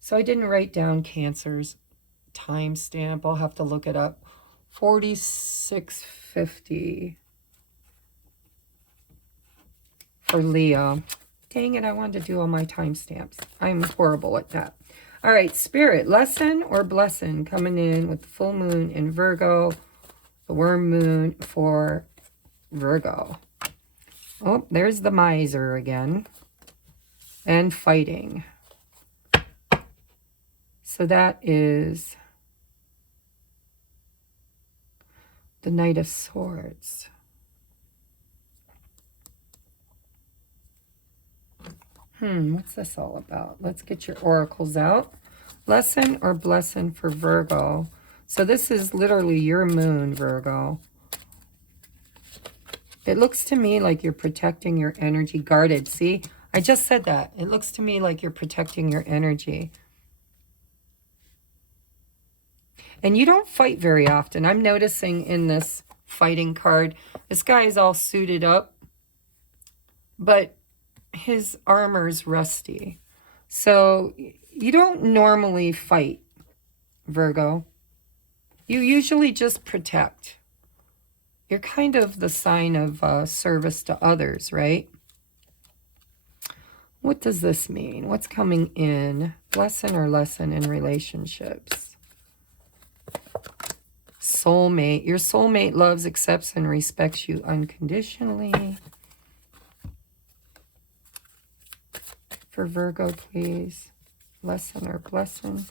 So I didn't write down Cancer's timestamp. I'll have to look it up. 4650 for Leo. Dang it, I wanted to do all my timestamps. I'm horrible at that. All right, Spirit, lesson or blessing coming in with the full moon in Virgo, the worm moon for Virgo. Oh, there's the miser again. And fighting. So that is the Knight of Swords. What's this all about? Let's get your oracles out. Lesson or blessing for Virgo. So this is literally your moon, Virgo. It looks to me like you're protecting your energy, guarded. See, I just said that. It looks to me like you're protecting your energy. And you don't fight very often. I'm noticing in this fighting card, this guy is all suited up, but his armor's rusty. So you don't normally fight, Virgo. You usually just protect. You're kind of the sign of service to others, right? What does this mean? What's coming in? Blessing or lesson in relationships? Soulmate. Your soulmate loves, accepts, and respects you unconditionally. For Virgo, please. Lesson or blessing.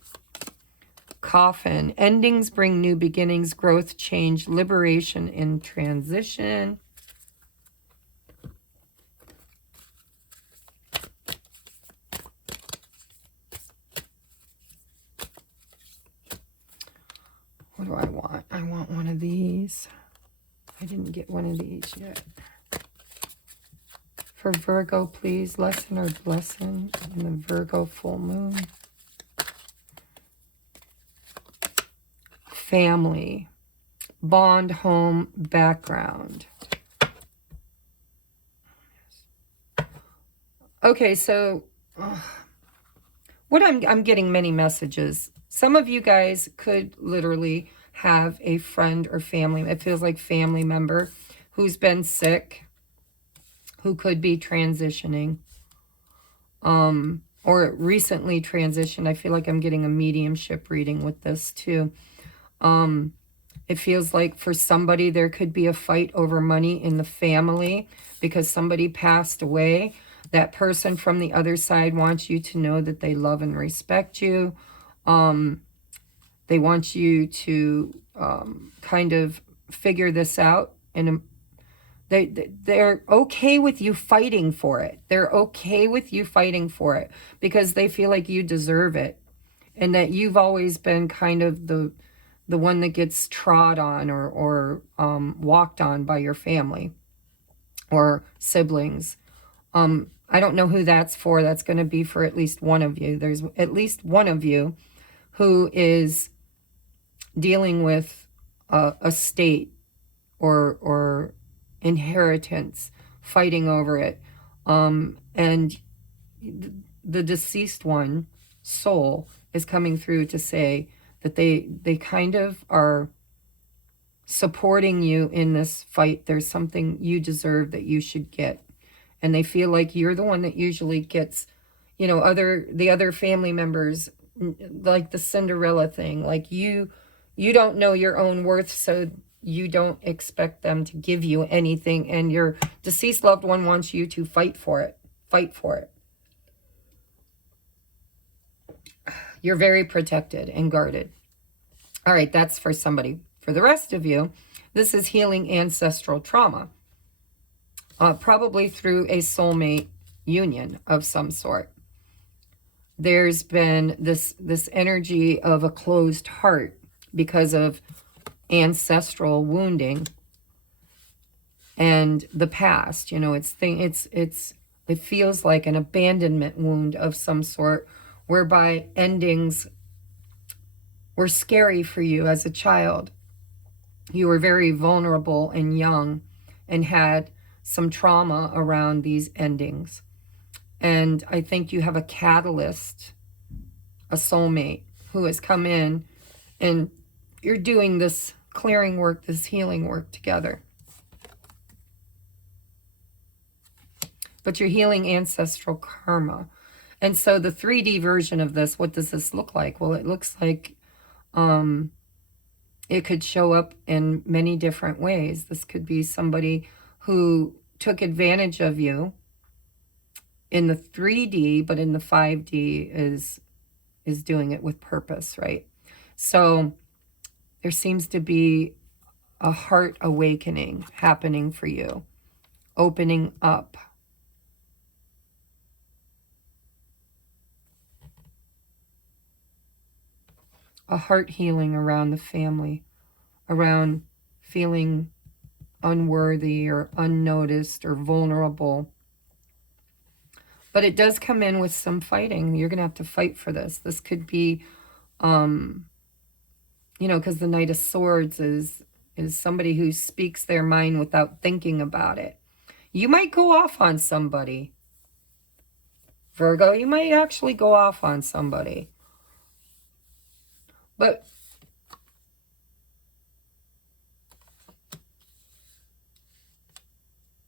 Coffin. Endings bring new beginnings, growth, change, liberation, and transition. What do I want? I want one of these. I didn't get one of these yet. For Virgo, please, lesson or blessing in the Virgo full moon. Family, bond, home, background. Okay, so what I'm getting many messages. Some of you guys could literally have a friend or family, it feels like family member, who's been sick, who could be transitioning, or recently transitioned. I feel like I'm getting a mediumship reading with this too. It feels like for somebody there could be a fight over money in the family because somebody passed away. That person from the other side wants you to know that they love and respect you. They want you to kind of figure this out, and they're okay with you fighting for it. They're okay with you fighting for it because they feel like you deserve it, and that you've always been kind of the one that gets trod on or walked on by your family or siblings. I don't know who that's for. That's going to be for at least one of you. There's at least one of you who is dealing with a state or inheritance, fighting over it. And the deceased one, soul, is coming through to say that they kind of are supporting you in this fight. There's something you deserve that you should get. And they feel like you're the one that usually gets, you know, the other family members, like the Cinderella thing, like you don't know your own worth, so you don't expect them to give you anything, and your deceased loved one wants you to fight for it. Fight for it. You're very protected and guarded. All right, that's for somebody. For the rest of you, this is healing ancestral trauma. Probably through a soulmate union of some sort. There's been this energy of a closed heart because of ancestral wounding and the past. You know, it feels like an abandonment wound of some sort, whereby endings were scary for you as a child. You were very vulnerable and young and had some trauma around these endings. And I think you have a catalyst, a soulmate, who has come in, and you're doing this clearing work, this healing work together. But you're healing ancestral karma. And so the 3D version of this, what does this look like? Well, it looks like it could show up in many different ways. This could be somebody who took advantage of you in the 3D, but in the 5D is doing it with purpose, right? So there seems to be a heart awakening happening for you, opening up. A heart healing around the family, around feeling unworthy or unnoticed or vulnerable. But it does come in with some fighting. You're going to have to fight for this. This could be, you know, because the Knight of Swords is somebody who speaks their mind without thinking about it. You might go off on somebody. Virgo, you might actually go off on somebody. But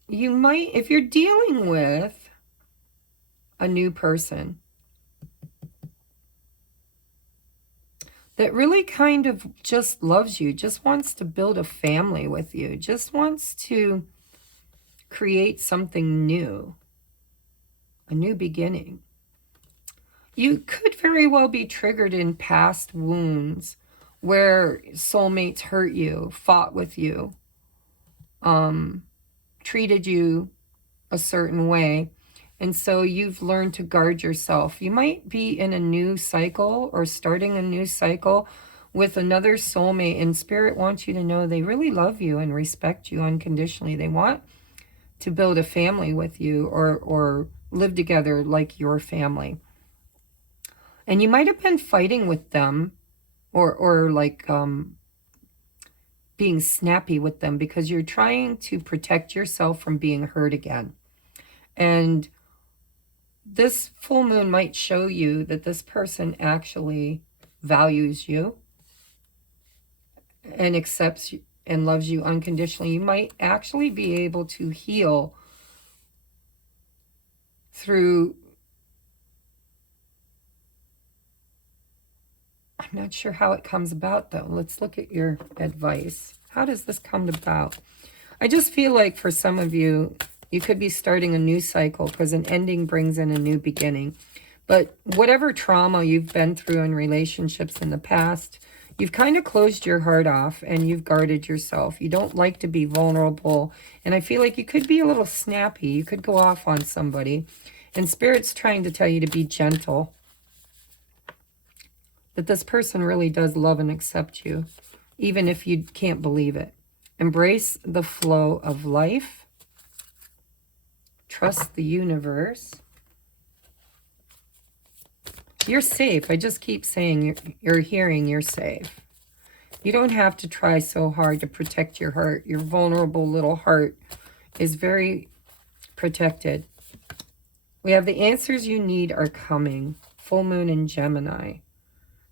you might, if you're dealing with a new person that really kind of just loves you, just wants to build a family with you, just wants to create something new, a new beginning. You could very well be triggered in past wounds where soulmates hurt you, fought with you, treated you a certain way. And so you've learned to guard yourself. You might be in a new cycle or starting a new cycle with another soulmate, and Spirit wants you to know they really love you and respect you unconditionally. They want to build a family with you or live together like your family. And you might have been fighting with them or like being snappy with them because you're trying to protect yourself from being hurt again. And this full moon might show you that this person actually values you and accepts you and loves you unconditionally. You might actually be able to heal through, I'm not sure how it comes about though. Let's look at your advice. How does this come about? I just feel like for some of you, you could be starting a new cycle because an ending brings in a new beginning. But whatever trauma you've been through in relationships in the past, You've kind of closed your heart off and you've guarded yourself. You don't like to be vulnerable. And I feel like you could be a little snappy. You could go off on somebody. And Spirit's trying to tell you to be gentle. That this person really does love and accept you, even if you can't believe it. Embrace the flow of life. Trust the universe. You're safe. I just keep saying you're hearing you're safe. You don't have to try so hard to protect your heart. Your vulnerable little heart is very protected. We have the answers you need are coming. Full moon in Gemini.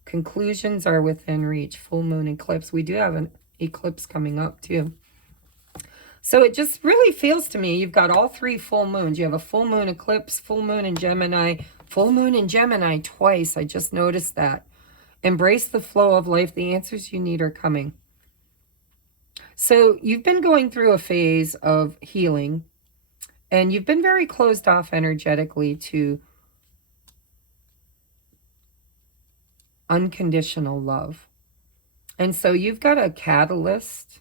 Conclusions are within reach. Full moon eclipse. We do have an eclipse coming up too. So it just really feels to me, you've got all three full moons. You have a full moon eclipse, full moon in Gemini, full moon in Gemini twice. I just noticed that. Embrace the flow of life. The answers you need are coming. So you've been going through a phase of healing, and you've been very closed off energetically to unconditional love. And so you've got a catalyst.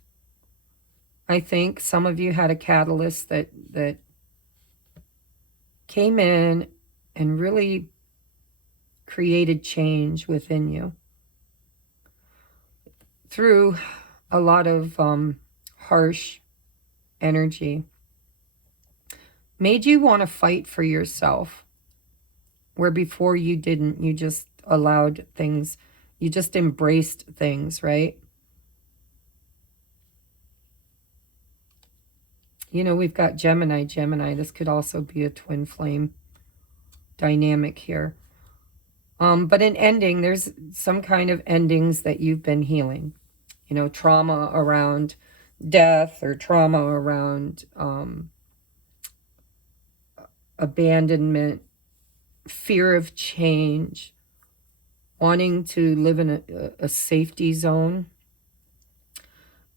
I think some of you had a catalyst that came in and really created change within you through a lot of harsh energy. Made you want to fight for yourself, where before you didn't. You just allowed things, you just embraced things, right? You know, we've got Gemini. This could also be a twin flame dynamic here. But in ending, there's some kind of endings that you've been healing. You know, trauma around death or trauma around abandonment, fear of change, wanting to live in a safety zone.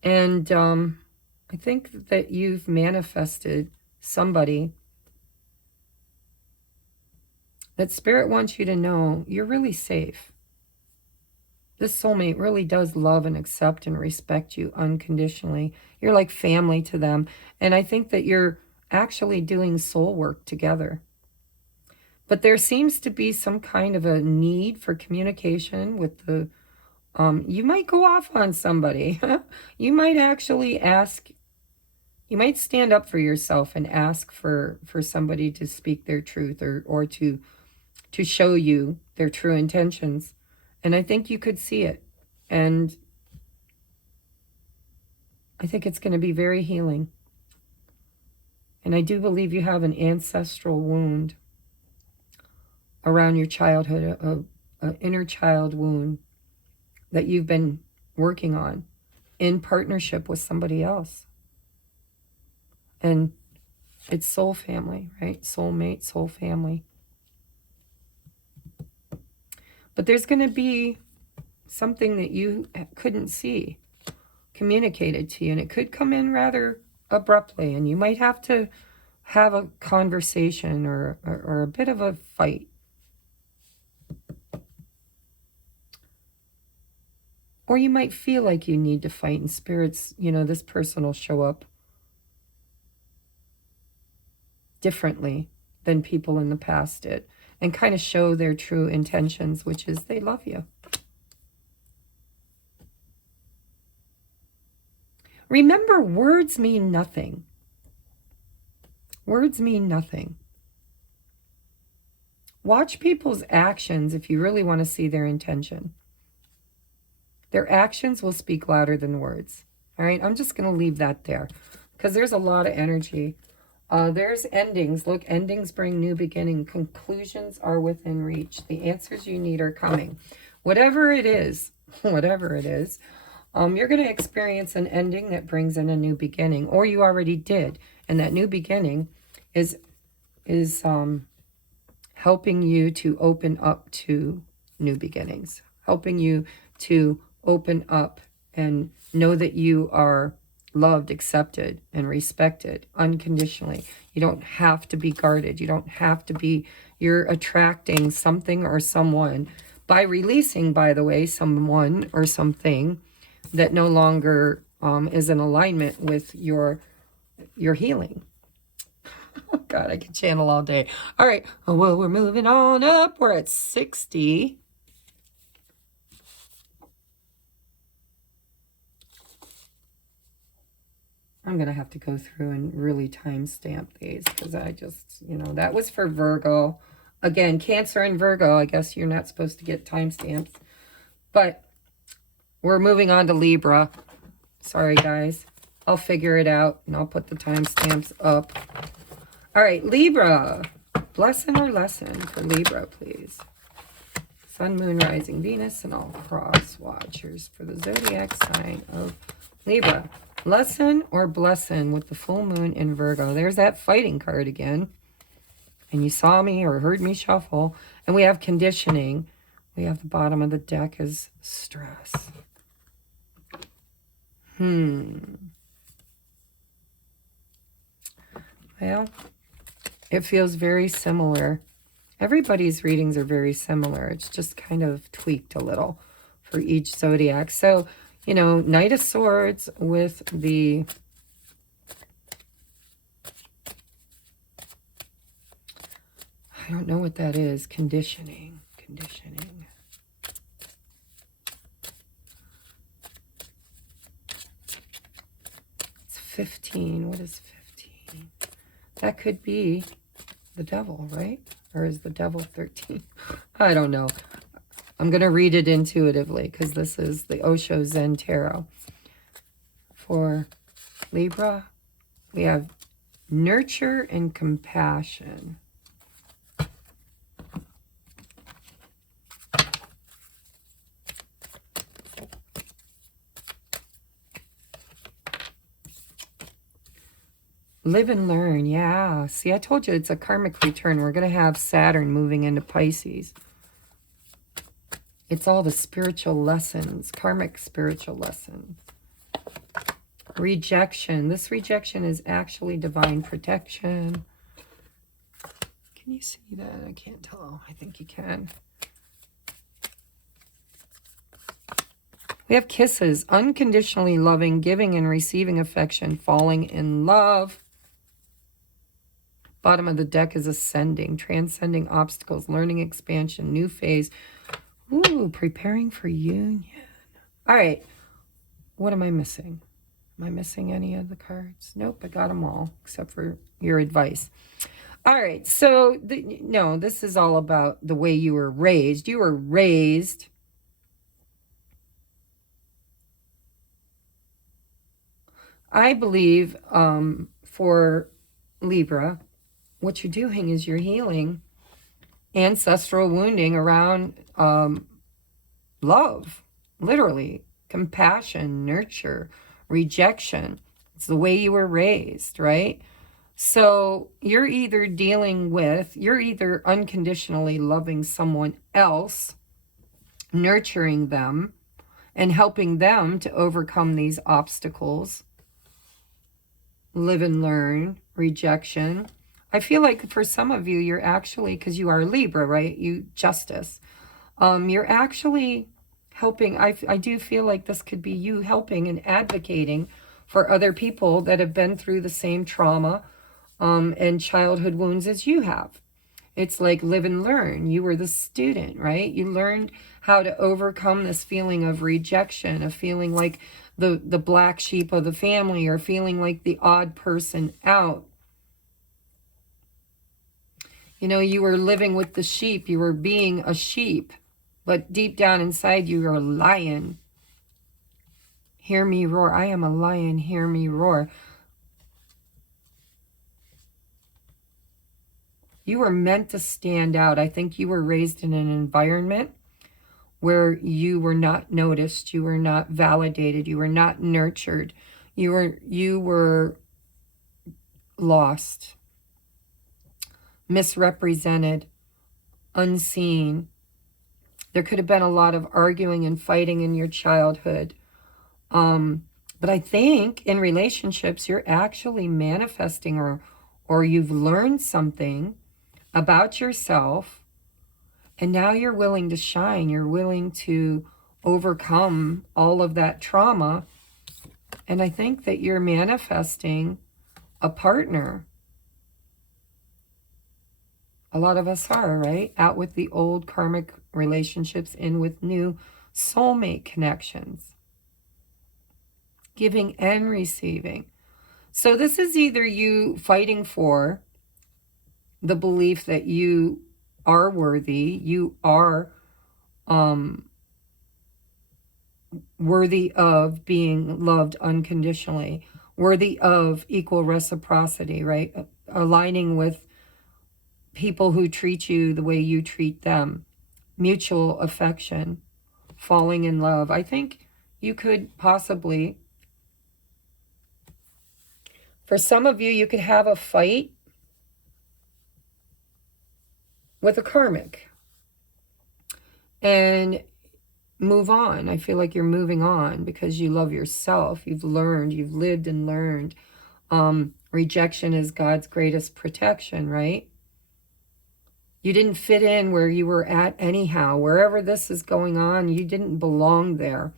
And I think that you've manifested somebody that Spirit wants you to know you're really safe. This soulmate really does love and accept and respect you unconditionally. You're like family to them. And I think that you're actually doing soul work together. But there seems to be some kind of a need for communication with the, you might go off on somebody. You might actually ask, you might stand up for yourself and ask for somebody to speak their truth or to show you their true intentions. And I think you could see it. And I think it's going to be very healing. And I do believe you have an ancestral wound around your childhood, an inner child wound that you've been working on in partnership with somebody else. And it's soul family, right? Soulmate, soul family. But there's going to be something that you couldn't see communicated to you, and it could come in rather abruptly, and you might have to have a conversation or a bit of a fight. Or you might feel like you need to fight, and Spirit's, you know, this person will show up differently than people in the past did and kind of show their true intentions, which is they love you. Remember, words mean nothing. Words mean nothing. Watch people's actions if you really want to see their intention. Their actions will speak louder than words. All right, I'm just going to leave that there because there's a lot of energy. There's endings. Look, endings bring new beginning. Conclusions are within reach. The answers you need are coming. Whatever it is, you're going to experience an ending that brings in a new beginning, or you already did. And that new beginning is helping you to open up to new beginnings, helping you to open up and know that you are loved, accepted, and respected unconditionally. You don't have to be guarded. You don't have to be, you're attracting something or someone by releasing, by the way, someone or something that no longer is in alignment with your healing. Oh God, I could channel all day. All right, well, we're moving on up. We're at 60. I'm going to have to go through and really timestamp these because I just, you know, that was for Virgo. Again, Cancer and Virgo, I guess you're not supposed to get timestamps. But we're moving on to Libra. Sorry, guys. I'll figure it out and I'll put the timestamps up. All right, Libra. Blessing or lesson for Libra, please. Sun, Moon, Rising, Venus, and all cross watchers for the zodiac sign of Libra. Lesson or blessing with the full moon in Virgo. There's that fighting card again. And you saw me or heard me shuffle. And we have conditioning. We have the bottom of the deck is stress. Well, it feels very similar. Everybody's readings are very similar. It's just kind of tweaked a little for each zodiac. So, you know, Knight of Swords with the I don't know what that is. Conditioning. Conditioning. It's 15. What is 15? That could be the devil, right? Or is the devil 13? I don't know. I'm going to read it intuitively because this is the Osho Zen Tarot. For Libra, we have nurture and compassion. Live and learn, yeah. See, I told you it's a karmic return. We're going to have Saturn moving into Pisces. It's all the spiritual lessons, karmic spiritual lessons. Rejection. This rejection is actually divine protection. Can you see that? I can't tell. I think you can. We have kisses. Unconditionally loving, giving and receiving affection, falling in love. Bottom of the deck is ascending, transcending obstacles, learning expansion, new phase. Ooh, preparing for union. All right. What am I missing? Am I missing any of the cards? Nope, I got them all, except for your advice. All right, so, no, this is all about the way you were raised. You were raised I believe for Libra, what you're doing is you're healing ancestral wounding around love, literally, compassion, nurture, rejection. It's the way you were raised, right? So you're either you're either unconditionally loving someone else, nurturing them, and helping them to overcome these obstacles, live and learn, rejection. I feel like for some of you, you're actually, because you are Libra, right? Justice. You're actually helping. I do feel like this could be you helping and advocating for other people that have been through the same trauma and childhood wounds as you have. It's like live and learn. You were the student, right? You learned how to overcome this feeling of rejection, of feeling like the black sheep of the family, or feeling like the odd person out. You know, you were living with the sheep. You were being a sheep. But deep down inside you, you're a lion. Hear me roar. I am a lion. Hear me roar. You were meant to stand out. I think you were raised in an environment where you were not noticed. You were not validated. You were not nurtured. You were lost, misrepresented, unseen. There could have been a lot of arguing and fighting in your childhood. But I think in relationships, you're actually manifesting or you've learned something about yourself, And now you're willing to shine. You're willing to overcome all of that trauma. And I think that you're manifesting a partner. A lot of us are, right? Out with the old karmic relationships, in with new soulmate connections. Giving and receiving. So this is either you fighting for the belief that you are worthy, you are worthy of being loved unconditionally, worthy of equal reciprocity, right? Aligning with people who treat you the way you treat them, mutual affection, falling in love. I think you could possibly, for some of you, you could have a fight with a karmic and move on. I feel like you're moving on because you love yourself. You've learned, you've lived and learned. Rejection is God's greatest protection, right? You didn't fit in where you were at anyhow. Wherever this is going on, you didn't belong there.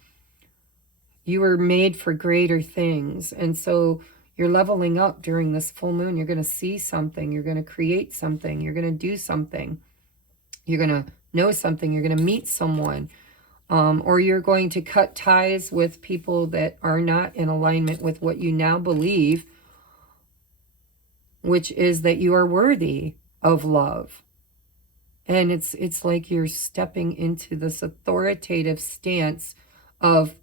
You were made for greater things. And so you're leveling up during this full moon. You're going to see something. You're going to create something. You're going to do something. You're going to know something. You're going to meet someone. Or you're going to cut ties with people that are not in alignment with what you now believe, which is that you are worthy of love. And it's like you're stepping into this authoritative stance of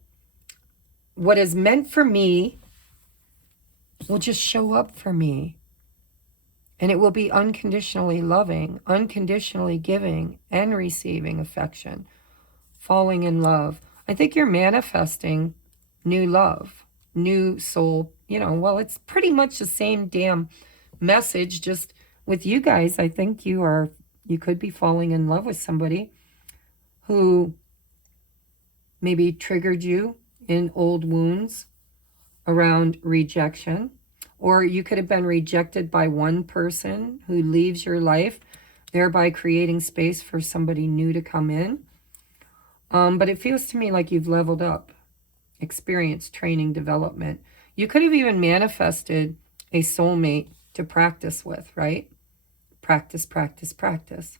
what is meant for me will just show up for me. And it will be unconditionally loving, unconditionally giving and receiving affection, falling in love. I think you're manifesting new love, new soul. You know, well, it's pretty much the same damn message, just with you guys. I think you could be falling in love with somebody who maybe triggered you in old wounds around rejection, or you could have been rejected by one person who leaves your life, thereby creating space for somebody new to come in. But it feels to me like you've leveled up, experience, training, development. You could have even manifested a soulmate to practice with, right? Practice, practice, practice.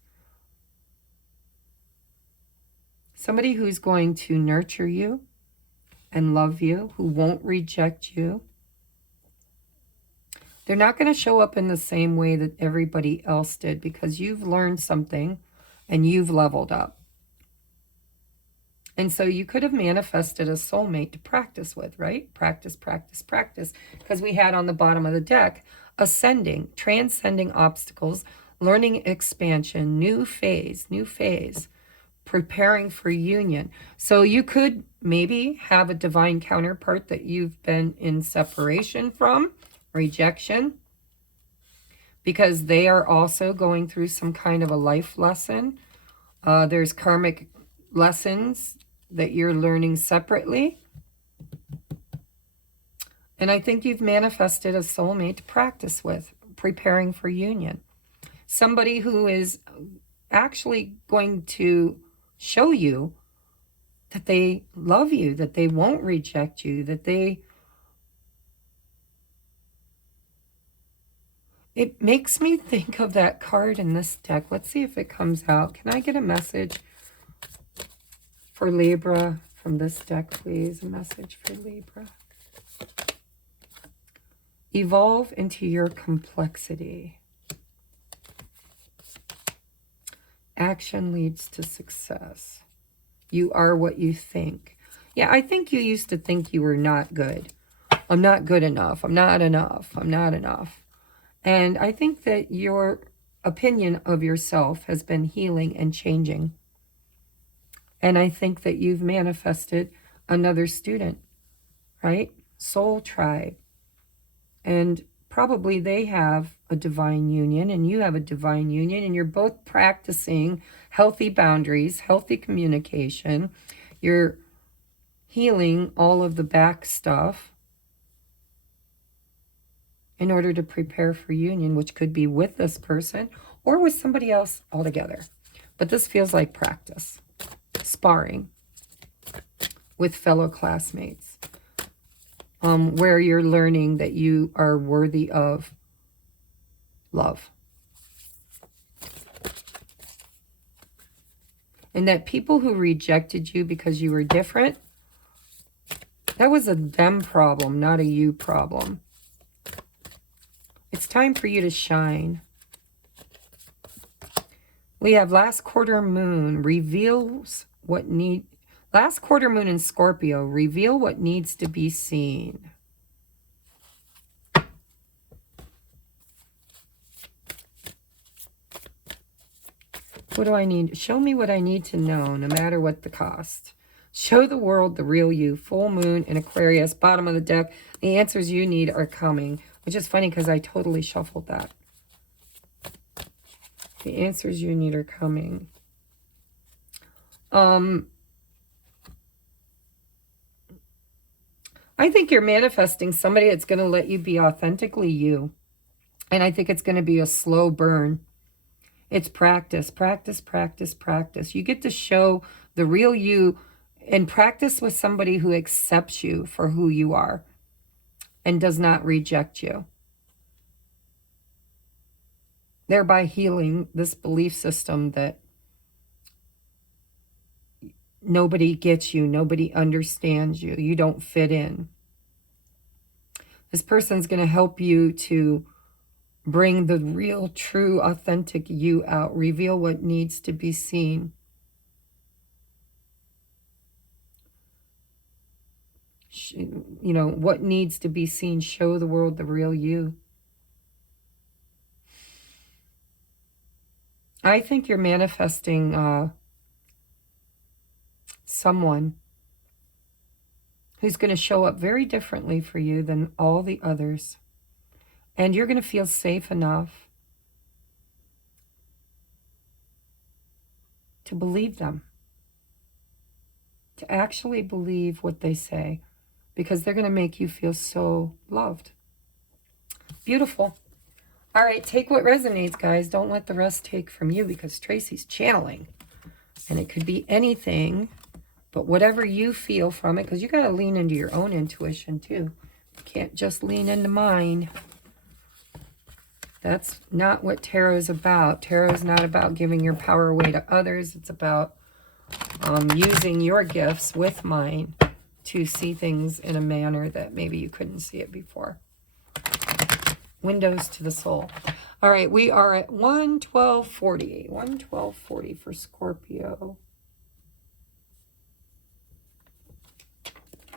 Somebody who's going to nurture you and love you, who won't reject you. They're not going to show up in the same way that everybody else did, because you've learned something and you've leveled up. And so you could have manifested a soulmate to practice with, right? Practice, practice, practice. Because we had on the bottom of the deck, ascending, transcending obstacles, learning expansion, new phase, preparing for union. So you could maybe have a divine counterpart that you've been in separation from, rejection, because they are also going through some kind of a life lesson. There's karmic lessons that you're learning separately. And I think you've manifested a soulmate to practice with, preparing for union. Somebody who is actually going to show you that they love you, that they won't reject you, that they... It makes me think of that card in this deck. Let's see if it comes out. Can I get a message for Libra from this deck, please? A message for Libra. Evolve into your complexity. Action leads to success. You are what you think. Yeah, I think you used to think you were not good. I'm not good enough. I'm not enough. I'm not enough. And I think that your opinion of yourself has been healing and changing. And I think that you've manifested another student, right? Soul tribe. And probably they have a divine union and you have a divine union, and you're both practicing healthy boundaries, healthy communication. You're healing all of the back stuff in order to prepare for union, which could be with this person or with somebody else altogether. But this feels like practice, sparring with fellow classmates, where you're learning that you are worthy of love. And that people who rejected you because you were different, that was a them problem, not a you problem. It's time for you to shine. We have last quarter moon reveals what last quarter moon in Scorpio, reveal what needs to be seen. What do I need? Show me what I need to know, no matter what the cost. Show the world the real you. Full moon in Aquarius, bottom of the deck. The answers you need are coming. Which is funny because I totally shuffled that. The answers you need are coming. I think you're manifesting somebody that's going to let you be authentically you. And I think it's going to be a slow burn. It's practice, practice, practice, practice. You get to show the real you and practice with somebody who accepts you for who you are and does not reject you. Thereby healing this belief system that nobody gets you, nobody understands you, you don't fit in. This person's going to help you to bring the real, true, authentic you out. Reveal what needs to be seen. You know, what needs to be seen. Show the world the real you. I think you're manifesting someone who's going to show up very differently for you than all the others. And you're going to feel safe enough to believe them. To actually believe what they say. Because they're going to make you feel so loved. Beautiful. All right, take what resonates, guys. Don't let the rest take from you because Tracy's channeling. And it could be anything, but whatever you feel from it, because you got to lean into your own intuition too. You can't just lean into mine. That's not what tarot is about. Tarot is not about giving your power away to others. It's about using your gifts with mine to see things in a manner that maybe you couldn't see it before. Windows to the soul. All right, we are at 112.40. 112.40 for Scorpio.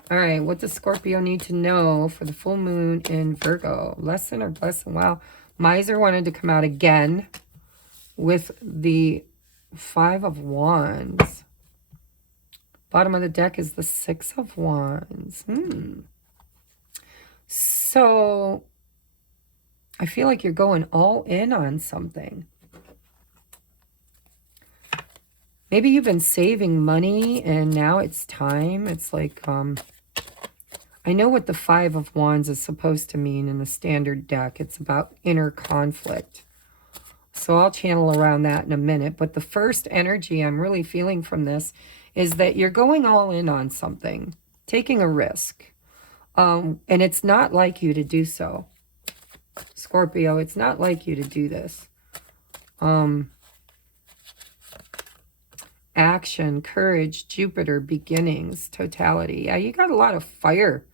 All right, what does Scorpio need to know for the full moon in Virgo? Lesson or blessing? Wow. Miser wanted to come out again with the 5 of Wands. Bottom of the deck is the 6 of Wands. So I feel like you're going all in on something. Maybe you've been saving money and now it's time. It's like, I know what the 5 of Wands is supposed to mean in the standard deck. It's about inner conflict. So I'll channel around that in a minute. But the first energy I'm really feeling from this is that you're going all in on something, taking a risk. And it's not like you to do so. Scorpio, it's not like you to do this. Action, courage, Jupiter, beginnings, totality. Yeah, you got a lot of fire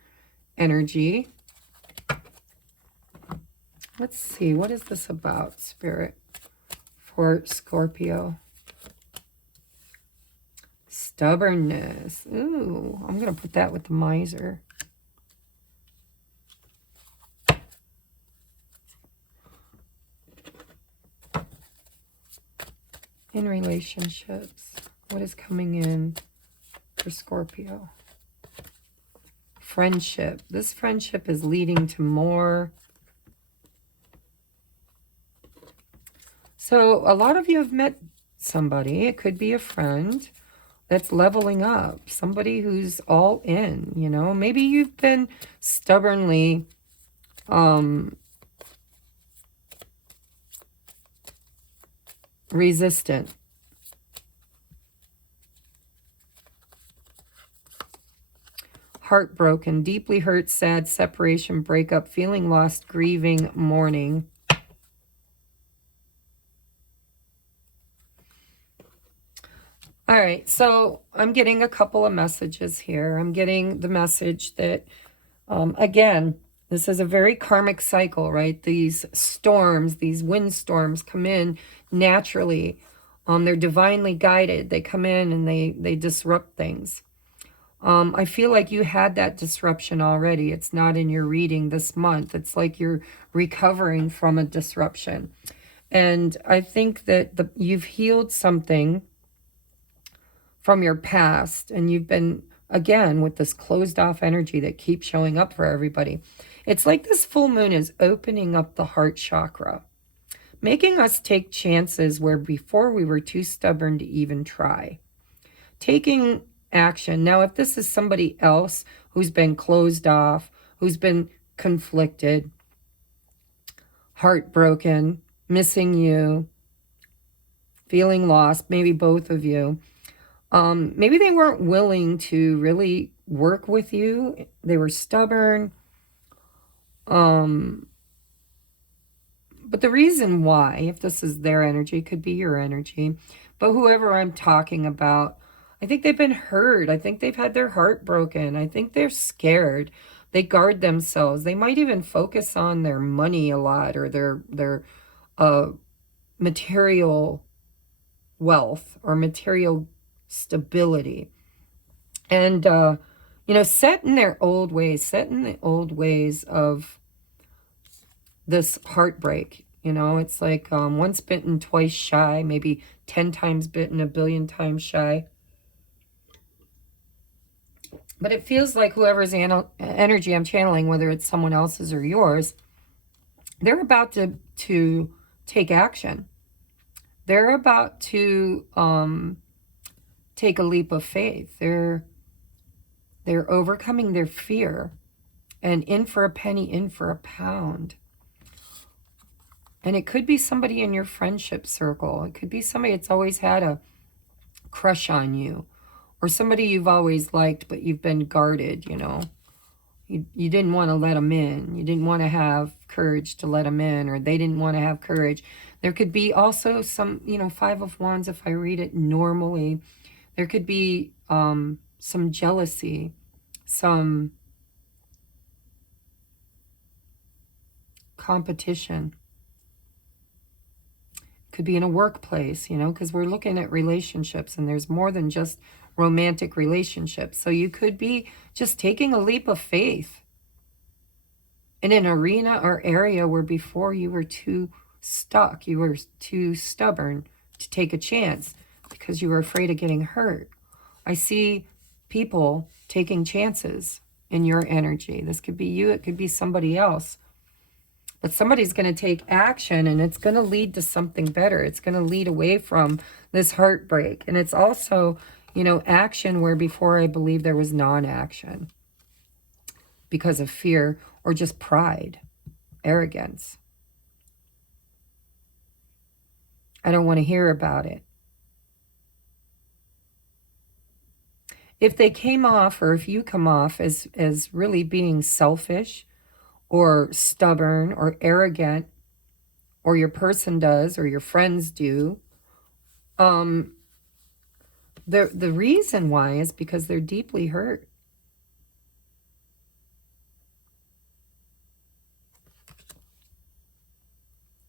energy. Let's see, what is this about, Spirit, for Scorpio? Stubbornness. Ooh, I'm going to put that with the miser. In relationships, what is coming in for Scorpio? Friendship. This friendship is leading to more. So a lot of you have met somebody. It could be a friend that's leveling up. Somebody who's all in, you know. Maybe you've been stubbornly resistant heartbroken, deeply hurt, sad, separation, breakup, feeling lost, grieving, mourning. All right, so I'm getting a couple of messages here. I'm getting the message that, again, this is a very karmic cycle, right? These storms, these windstorms come in naturally. They're divinely guided. They come in and they disrupt things. I feel like you had that disruption already. It's not in your reading this month. It's like you're recovering from a disruption. And I think that you've healed something from your past, and you've been, again, with this closed off energy that keeps showing up for everybody. It's like this full moon is opening up the heart chakra, making us take chances where before we were too stubborn to even try. Taking action. Now, if this is somebody else who's been closed off, who's been conflicted, heartbroken, missing you, feeling lost, maybe both of you, maybe they weren't willing to really work with you. They were stubborn. But the reason why, if this is their energy, could be your energy. But whoever I'm talking about, I think they've been hurt. I think they've had their heart broken. I think they're scared. They guard themselves. They might even focus on their money a lot, or their material wealth or material stability. And, set in their old ways, set in the old ways of this heartbreak. It's like once bitten, twice shy, maybe 10 times bitten, a billion times shy. But it feels like whoever's energy I'm channeling, whether it's someone else's or yours, they're about to take action. They're about to take a leap of faith. They're overcoming their fear, and in for a penny, in for a pound. And it could be somebody in your friendship circle. It could be somebody that's always had a crush on you, or somebody you've always liked, but you've been guarded, You didn't want to let them in. You didn't want to have courage to let them in, or they didn't want to have courage. There could be also some, Five of Wands, if I read it normally. There could be some jealousy, some competition. Could be in a workplace, because we're looking at relationships, and there's more than just romantic relationships. So you could be just taking a leap of faith in an arena or area where before you were too stuck, you were too stubborn to take a chance because you were afraid of getting hurt. I see people taking chances in your energy. This could be you, it could be somebody else. But somebody's going to take action, and it's going to lead to something better. It's going to lead away from this heartbreak. And it's also, action where before I believe there was non-action because of fear or just pride, arrogance. I don't want to hear about it. If they came off, or if you come off as really being selfish or stubborn or arrogant, or your person does, or your friends do, the reason why is because they're deeply hurt.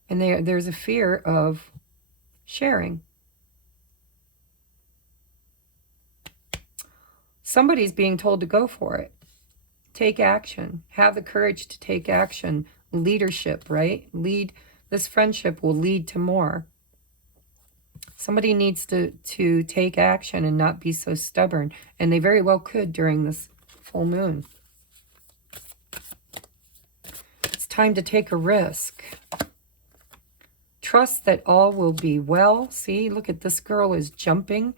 And there's a fear of sharing. Somebody's being told to go for it. Take action. Have the courage to take action. Leadership, right? This friendship will lead to more. Somebody needs to take action and not be so stubborn. And they very well could during this full moon. It's time to take a risk. Trust that all will be well. See, look at this girl is jumping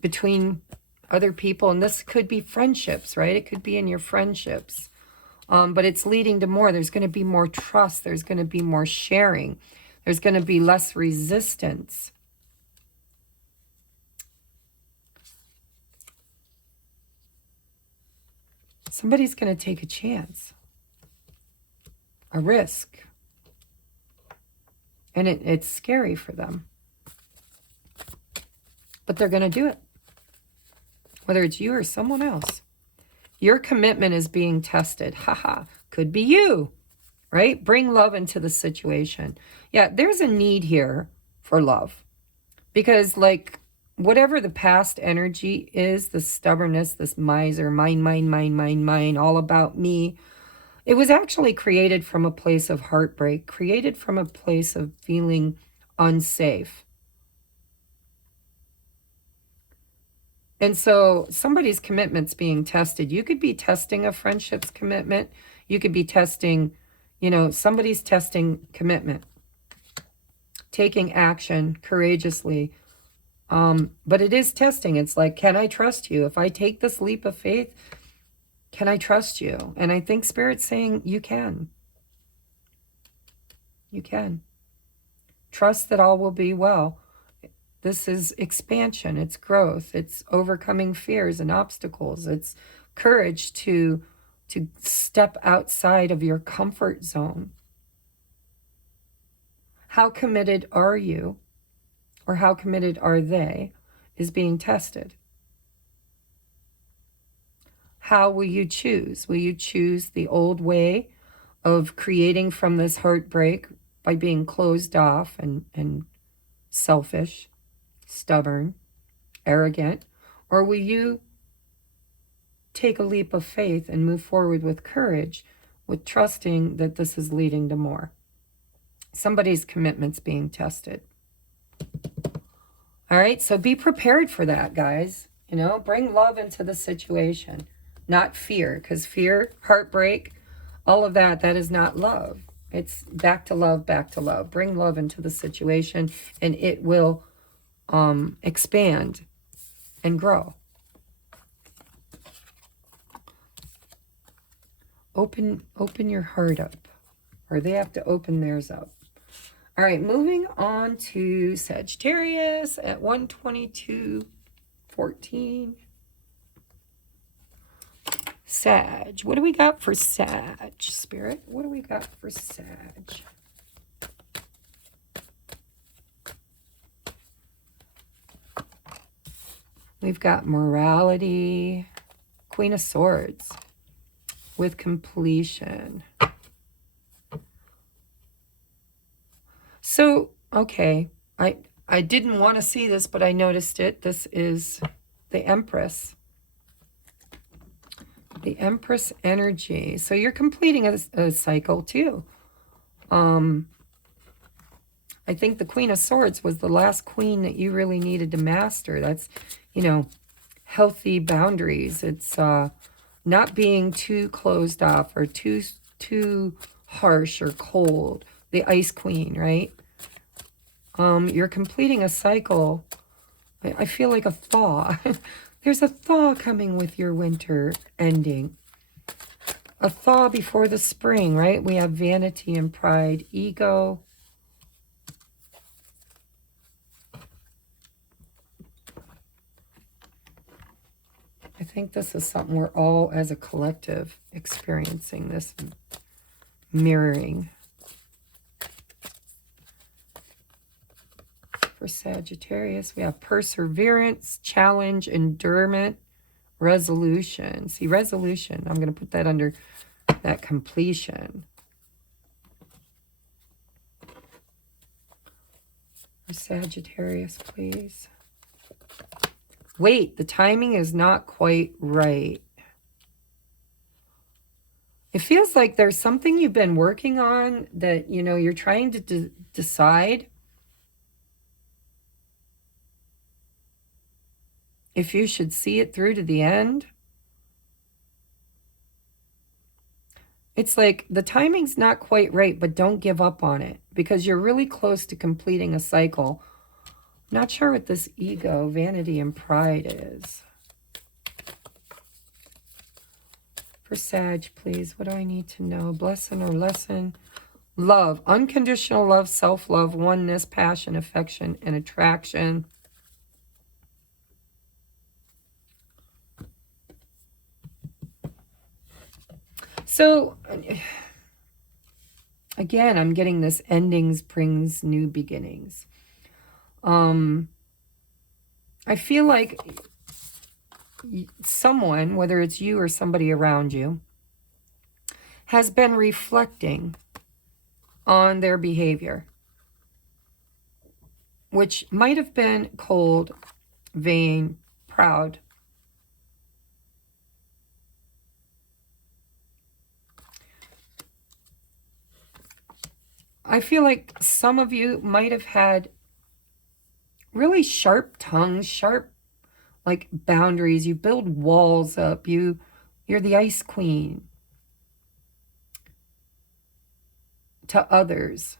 between other people. And this could be friendships, right? It could be in your friendships. But it's leading to more. There's going to be more trust. There's going to be more sharing. There's going to be less resistance. Somebody's going to take a chance, a risk. And it's scary for them. But they're going to do it. Whether it's you or someone else. Your commitment is being tested. Haha. Could be you. Right? Bring love into the situation. Yeah, there's a need here for love. Because like whatever the past energy is, the stubbornness, this miser, mine, all about me, it was actually created from a place of heartbreak, created from a place of feeling unsafe. And so somebody's commitment's being tested. You could be testing a friendship's commitment. You could be testing, you know, somebody's testing commitment. Taking action courageously. But it is testing. It's like, can I trust you? If I take this leap of faith, can I trust you? And I think Spirit's saying you can. You can. Trust that all will be well. This is expansion. It's growth. It's overcoming fears and obstacles. It's courage to step outside of your comfort zone. How committed are you, or how committed are they, is being tested. How will you choose? Will you choose the old way of creating from this heartbreak by being closed off and selfish, stubborn, arrogant? Or will you take a leap of faith and move forward with courage, with trusting that this is leading to more? Somebody's commitment's being tested. All right, so be prepared for that, guys. You know, bring love into the situation, not fear, because fear, heartbreak, all of that, that is not love. It's back to love, back to love. Bring love into the situation, and it will expand and grow. Open your heart up, or they have to open theirs up. All right, moving on to Sagittarius at 122.14. Sag. What do we got for Sag, Spirit? What do we got for Sag? We've got morality, Queen of Swords, with completion. So, okay, I didn't want to see this, but I noticed it. This is the Empress. The Empress energy. So you're completing a cycle too. I think the Queen of Swords was the last queen that you really needed to master. That's, you know, healthy boundaries. It's not being too closed off or too harsh or cold. The Ice Queen, right? You're completing a cycle. I feel like a thaw. There's a thaw coming with your winter ending. A thaw before the spring, right? We have vanity and pride, ego. I think this is something we're all, as a collective, experiencing, this mirroring. For Sagittarius, we have perseverance, challenge, endurance, resolution. See, resolution, I'm going to put that under that completion. For Sagittarius, please. Wait, the timing is not quite right. It feels like there's something you've been working on that, you know, you're trying to decide if you should see it through to the end. It's like the timing's not quite right, but don't give up on it because you're really close to completing a cycle. Not sure what this ego, vanity, and pride is. For Sag, please, what do I need to know? Blessing or lesson? Love, unconditional love, self-love, oneness, passion, affection, and attraction. So, again, I'm getting this endings brings new beginnings. I feel like someone, whether it's you or somebody around you, has been reflecting on their behavior, which might have been cold, vain, proud. I feel like some of you might have had really sharp tongues, sharp like boundaries. You build walls up. You're the ice queen to others.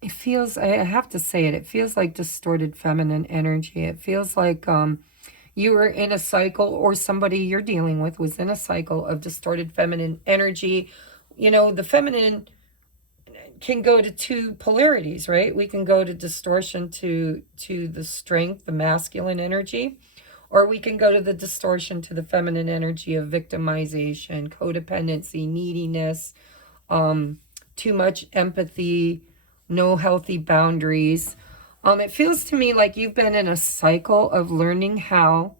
It feels, I have to say it feels like distorted feminine energy. It feels like you were in a cycle, or somebody you're dealing with was in a cycle of distorted feminine energy. You know, the feminine can go to two polarities, right? We can go to distortion to the strength, the masculine energy, or we can go to the distortion to the feminine energy of victimization, codependency, neediness, too much empathy, no healthy boundaries. It feels to me like you've been in a cycle of learning how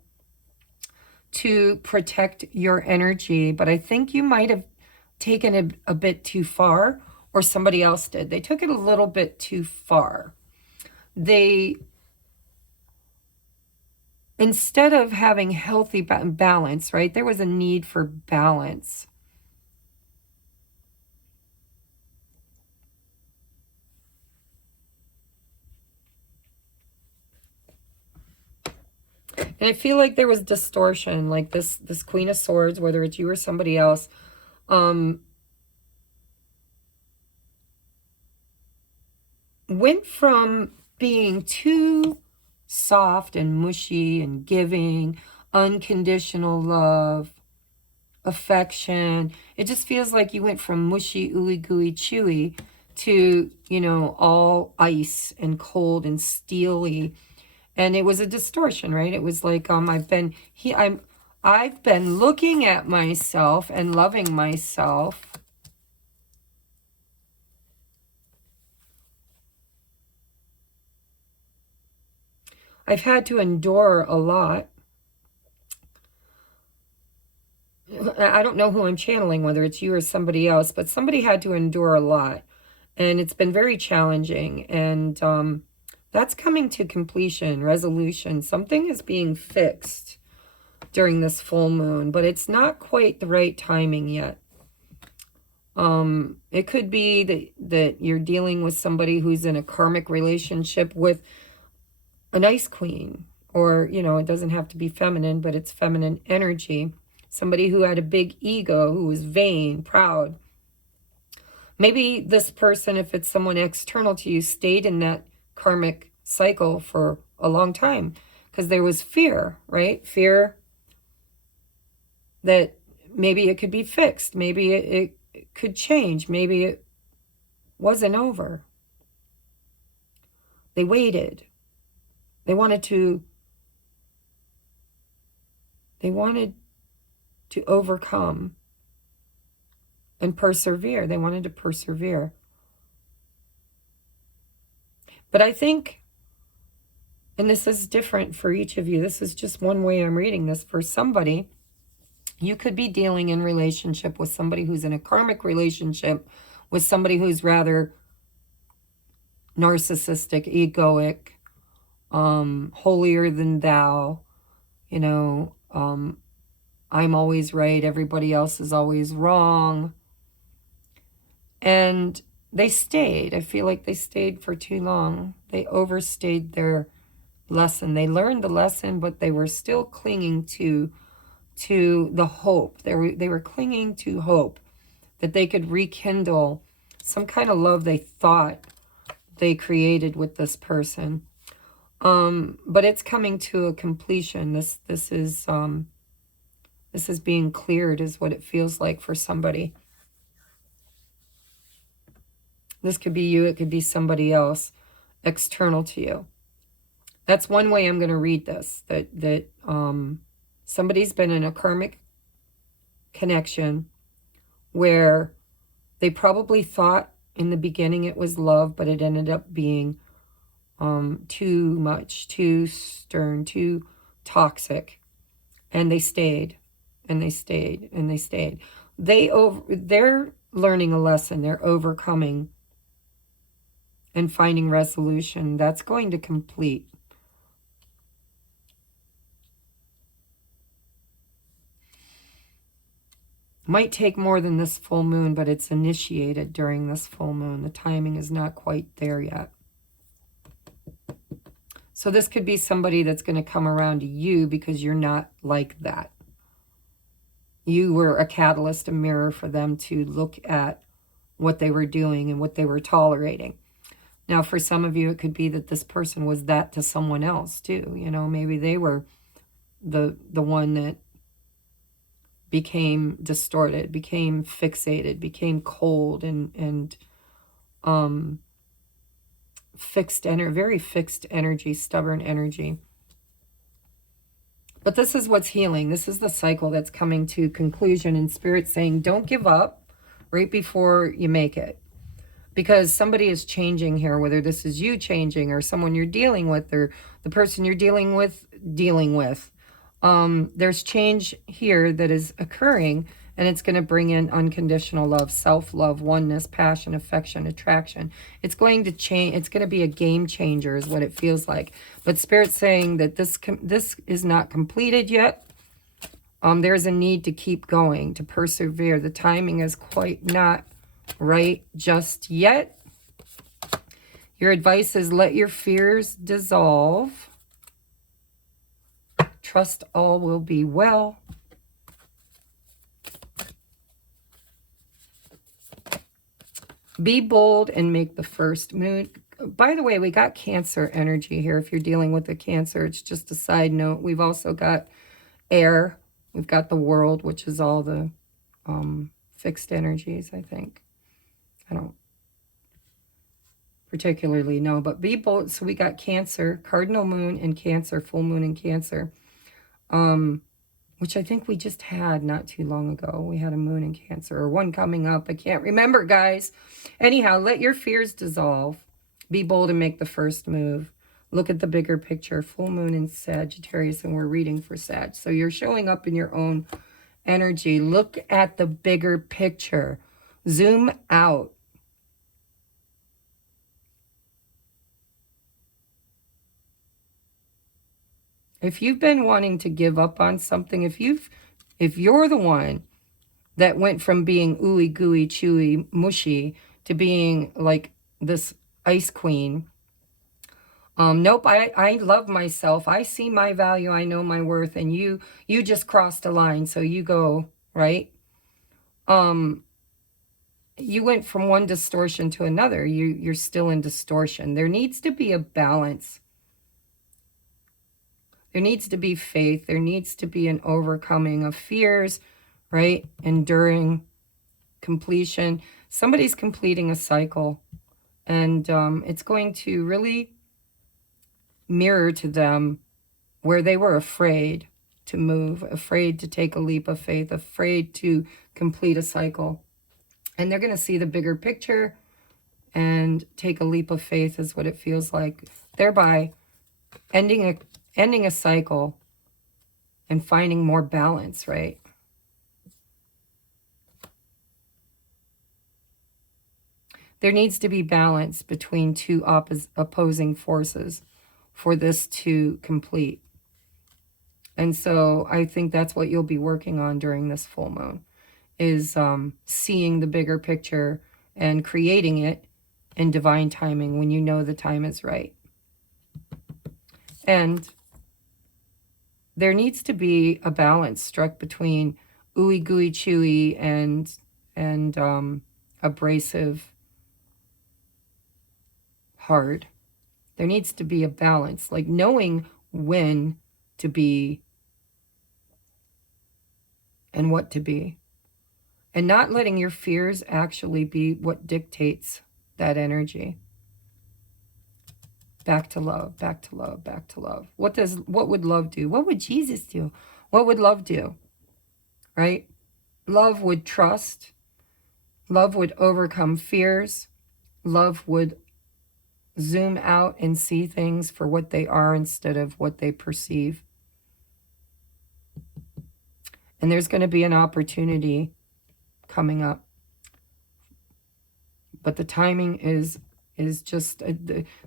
to protect your energy, but I think you might have taken it a bit too far, or somebody else did. They took it a little bit too far. They, instead of having healthy balance, right, there was a need for balance. And I feel like there was distortion, like this Queen of Swords, whether it's you or somebody else, went from being too soft and mushy and giving, unconditional love, affection. It just feels like you went from mushy, ooey gooey, chewy to, you know, all ice and cold and steely. And it was a distortion, right? It was like I've been looking at myself and loving myself. I've had to endure a lot. I don't know who I'm channeling, whether it's you or somebody else, but somebody had to endure a lot. And it's been very challenging. And that's coming to completion, resolution. Something is being fixed during this full moon, but it's not quite the right timing yet. It could be that you're dealing with somebody who's in a karmic relationship with an ice queen, or, you know, it doesn't have to be feminine, but it's feminine energy. Somebody who had a big ego, who was vain, proud. Maybe this person, if it's someone external to you, stayed in that karmic cycle for a long time because there was fear, right? Fear that maybe it could be fixed. Maybe it could change. Maybe it wasn't over. They waited. They wanted to overcome and persevere. They wanted to persevere. But I think, and this is different for each of you, this is just one way I'm reading this. For somebody, you could be dealing in relationship with somebody who's in a karmic relationship with somebody who's rather narcissistic, egoic, holier than thou, you know, I'm always right, everybody else is always wrong. And they stayed. I feel like they stayed for too long. They overstayed their lesson. They learned the lesson, but they were still clinging to the hope. They were clinging to hope that they could rekindle some kind of love they thought they created with this person. But it's coming to a completion. This is being cleared, is what it feels like for somebody. This could be you, it could be somebody else external to you. That's one way I'm going to read this, that Somebody's been in a karmic connection where they probably thought in the beginning it was love, but it ended up being too much, too stern, too toxic. And they stayed, and they stayed, and they stayed. They're learning a lesson. They're overcoming and finding resolution. That's going to complete. Might take more than this full moon, but it's initiated during this full moon. The timing is not quite there yet. So this could be somebody that's going to come around to you because you're not like that. You were a catalyst, a mirror for them to look at what they were doing and what they were tolerating. Now, for some of you, it could be that this person was that to someone else too. You know, maybe they were the one that became distorted, became fixated, became cold and fixed energy, very fixed energy, stubborn energy. But this is what's healing. This is the cycle that's coming to conclusion, and Spirit saying, don't give up right before you make it. Because somebody is changing here, whether this is you changing or someone you're dealing with or the person you're dealing with. There's change here that is occurring, and it's going to bring in unconditional love, self-love, oneness, passion, affection, attraction. It's going to change. It's going to be a game changer is what it feels like. But Spirit's saying that this is not completed yet. There's a need to keep going, to persevere. The timing is quite not right just yet. Your advice is let your fears dissolve. Trust all will be well. Be bold and make the first move. By the way, we got Cancer energy here. If you're dealing with a Cancer, it's just a side note. We've also got air. We've got the world, which is all the fixed energies, I think. I don't particularly know, but be bold. So we got Cancer, cardinal moon in Cancer, full moon in Cancer, which I think we just had not too long ago. We had a moon in Cancer, or one coming up. I can't remember, guys. Anyhow, let your fears dissolve. Be bold and make the first move. Look at the bigger picture. Full moon in Sagittarius, and we're reading for Sag. So you're showing up in your own energy. Look at the bigger picture. Zoom out. If you've been wanting to give up on something, if you're the one that went from being ooey gooey chewy mushy to being like this ice queen, nope, I love myself, I see my value, I know my worth, and you just crossed a line, so you go, right? You went from one distortion to another. You're still in distortion. There needs to be a balance. There needs to be faith. There needs to be an overcoming of fears, right? Enduring, completion. Somebody's completing a cycle, and it's going to really mirror to them where they were afraid to move, afraid to take a leap of faith, afraid to complete a cycle. And they're going to see the bigger picture and take a leap of faith is what it feels like, thereby ending a cycle and finding more balance, right? There needs to be balance between two opposing forces for this to complete. And so I think that's what you'll be working on during this full moon, is seeing the bigger picture and creating it in divine timing when you know the time is right. And there needs to be a balance struck between ooey gooey chewy and abrasive hard. There needs to be a balance, like knowing when to be and what to be, and not letting your fears actually be what dictates that energy. Back to love, back to love, back to love. What would love do? What would Jesus do? What would love do, right? Love would trust. Love would overcome fears. Love would zoom out and see things for what they are instead of what they perceive. And there's going to be an opportunity coming up. But the timing is just,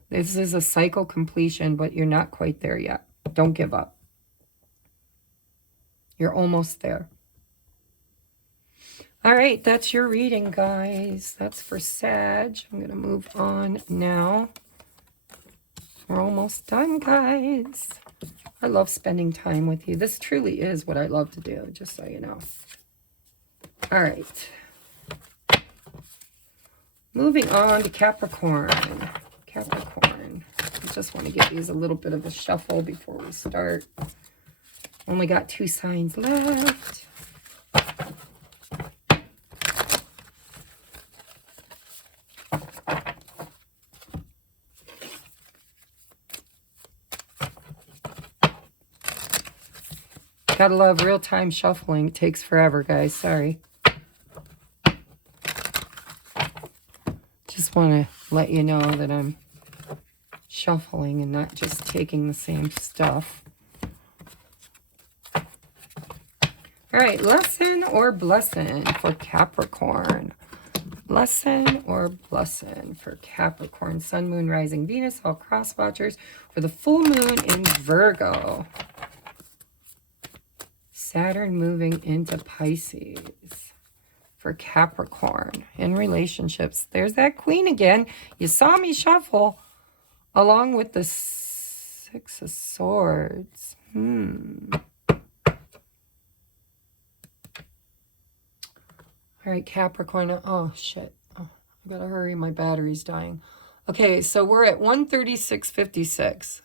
this is a cycle completion, but you're not quite there yet. Don't give up. You're almost there. All right, that's your reading, guys. That's for Sag. I'm going to move on now. We're almost done, guys. I love spending time with you. This truly is what I love to do, just so you know. All right. Moving on to Capricorn. Capricorn. I just want to give these a little bit of a shuffle before we start. Only got 2 signs left. Gotta love real-time shuffling. It takes forever, guys. Sorry. Just want to let you know that I'm shuffling and not just taking the same stuff. All right, lesson or blessing for Capricorn. Lesson or blessing for Capricorn. Sun, Moon, Rising, Venus, all cross watchers for the full moon in Virgo. Saturn moving into Pisces for Capricorn in relationships. There's that Queen again. You saw me shuffle along with the 6 of Swords. All right, Capricorn. Oh, shit. Oh, I gotta hurry. My battery's dying. Okay, so we're at 136.56.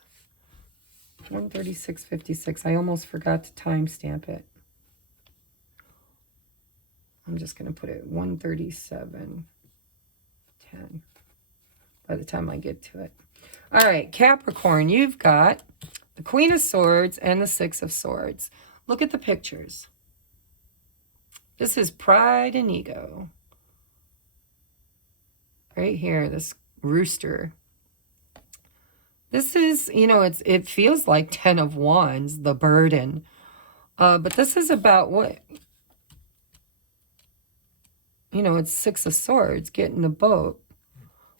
136.56. I almost forgot to timestamp it. I'm just going to put it 137.10 by the time I get to it. All right, Capricorn, you've got the Queen of Swords and the 6 of Swords. Look at the pictures. This is pride and ego. Right here, this rooster. This is, you know, it feels like 10 of Wands, the burden. But this is about what, you know, it's 6 of Swords, get in the boat.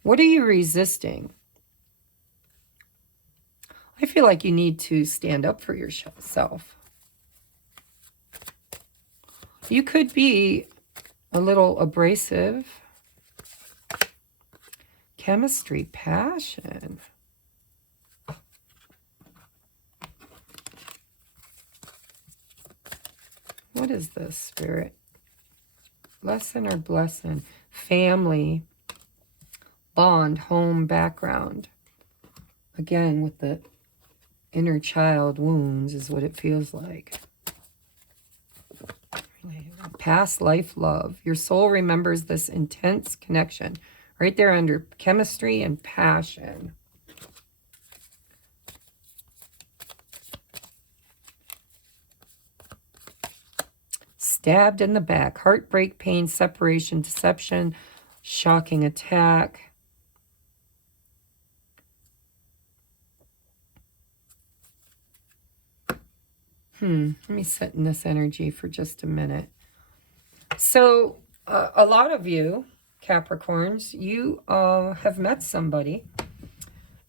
What are you resisting? I feel like you need to stand up for yourself. You could be a little abrasive. Chemistry, passion. What is this, Spirit? Lesson or blessing? Family, bond, home, background. Again, with the inner child wounds is what it feels like. Past life love. Your soul remembers this intense connection. Right there under chemistry and passion. Stabbed in the back. Heartbreak, pain, separation, deception, shocking attack. Let me sit in this energy for just a minute. So, a lot of you, Capricorns, you have met somebody.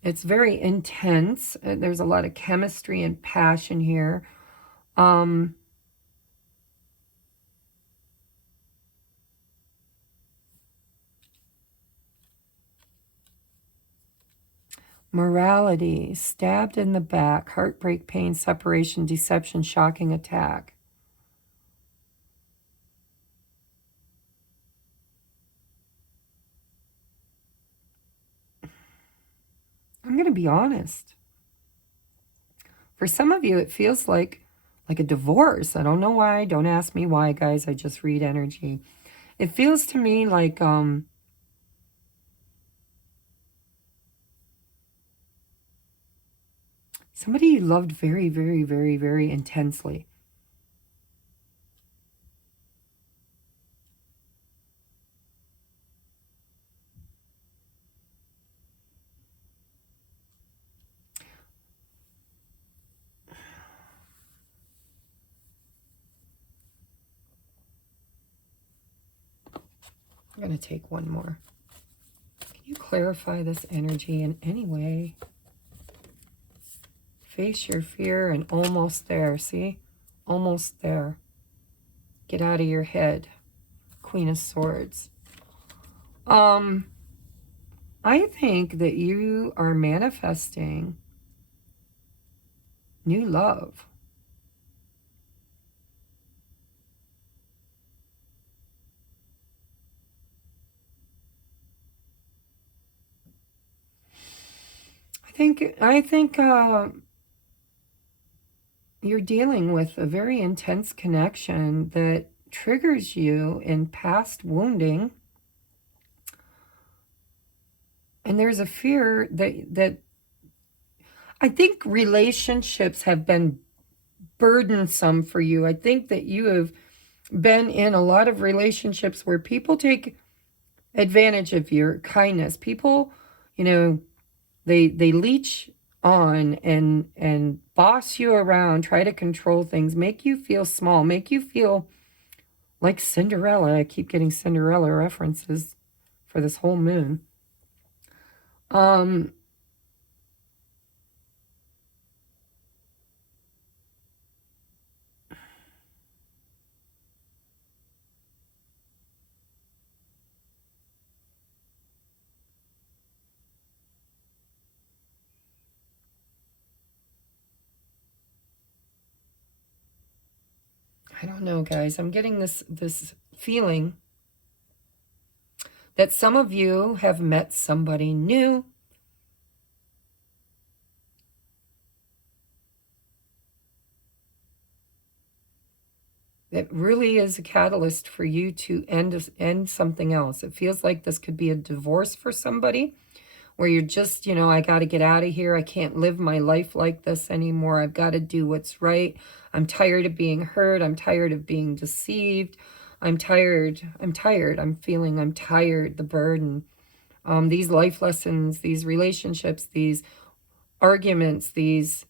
It's very intense. There's a lot of chemistry and passion here. Morality, stabbed in the back, heartbreak, pain, separation, deception, shocking attack. I'm going to be honest. For some of you, it feels like a divorce. I don't know why. Don't ask me why, guys. I just read energy. It feels to me like somebody you loved very, very, very, very intensely. I'm going to take one more. Can you clarify this energy in any way? Face your fear and almost there. See? Almost there. Get out of your head. Queen of Swords. I think that you are manifesting new love. I think you're dealing with a very intense connection that triggers you in past wounding. And there's a fear that I think relationships have been burdensome for you. I think that you have been in a lot of relationships where people take advantage of your kindness. People, you know, they leech on and boss you around, try to control things, make you feel small, make you feel like Cinderella. I keep getting Cinderella references for this whole moon. I don't know, guys. I'm getting this feeling that some of you have met somebody new. That really is a catalyst for you to end something else. It feels like this could be a divorce for somebody, where you're just, you know, I got to get out of here. I can't live my life like this anymore. I've got to do what's right. I'm tired of being hurt. I'm tired of being deceived. I'm tired. I'm feeling I'm tired, the burden. These life lessons, these relationships, these arguments, these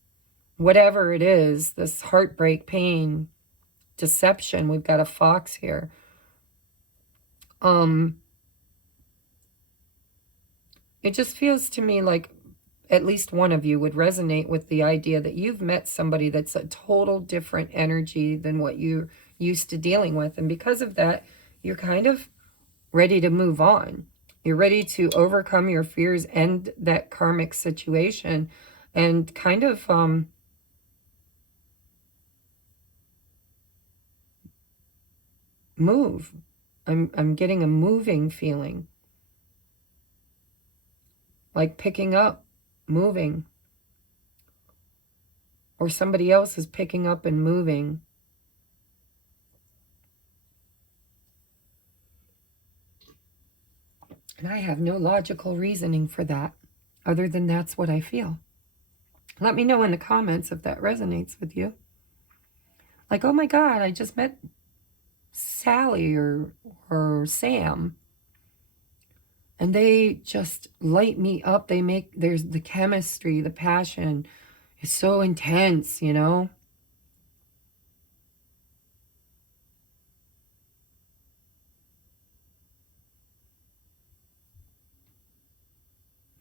whatever it is, this heartbreak, pain, deception. We've got a fox here. It just feels to me like at least one of you would resonate with the idea that you've met somebody that's a total different energy than what you're used to dealing with. And because of that, you're kind of ready to move on. You're ready to overcome your fears, end that karmic situation, and kind of move. I'm getting a moving feeling. Like picking up, moving. Or somebody else is picking up and moving. And I have no logical reasoning for that, other than that's what I feel. Let me know in the comments if that resonates with you. Like, oh my God, I just met Sally or Sam. And they just light me up. There's the chemistry, the passion is so intense, you know?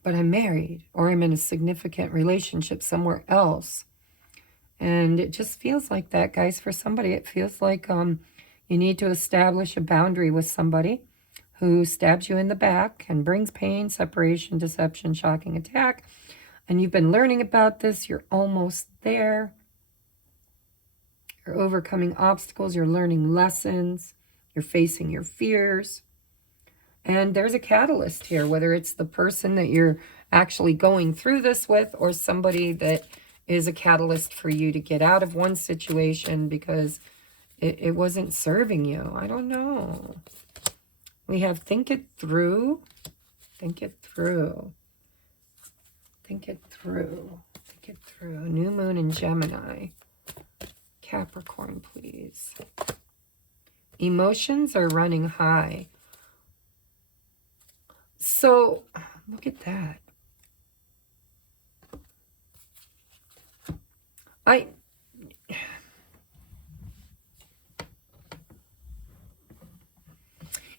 But I'm married, or I'm in a significant relationship somewhere else. And it just feels like that, guys. For somebody, it feels like you need to establish a boundary with somebody who stabs you in the back and brings pain, separation, deception, shocking attack. And you've been learning about this. You're almost there. You're overcoming obstacles. You're learning lessons. You're facing your fears. And there's a catalyst here, whether it's the person that you're actually going through this with or somebody that is a catalyst for you to get out of one situation because it wasn't serving you. I don't know. We have think it through. Think it through. Think it through. Think it through. New moon in Gemini. Capricorn, please. Emotions are running high. So, look at that.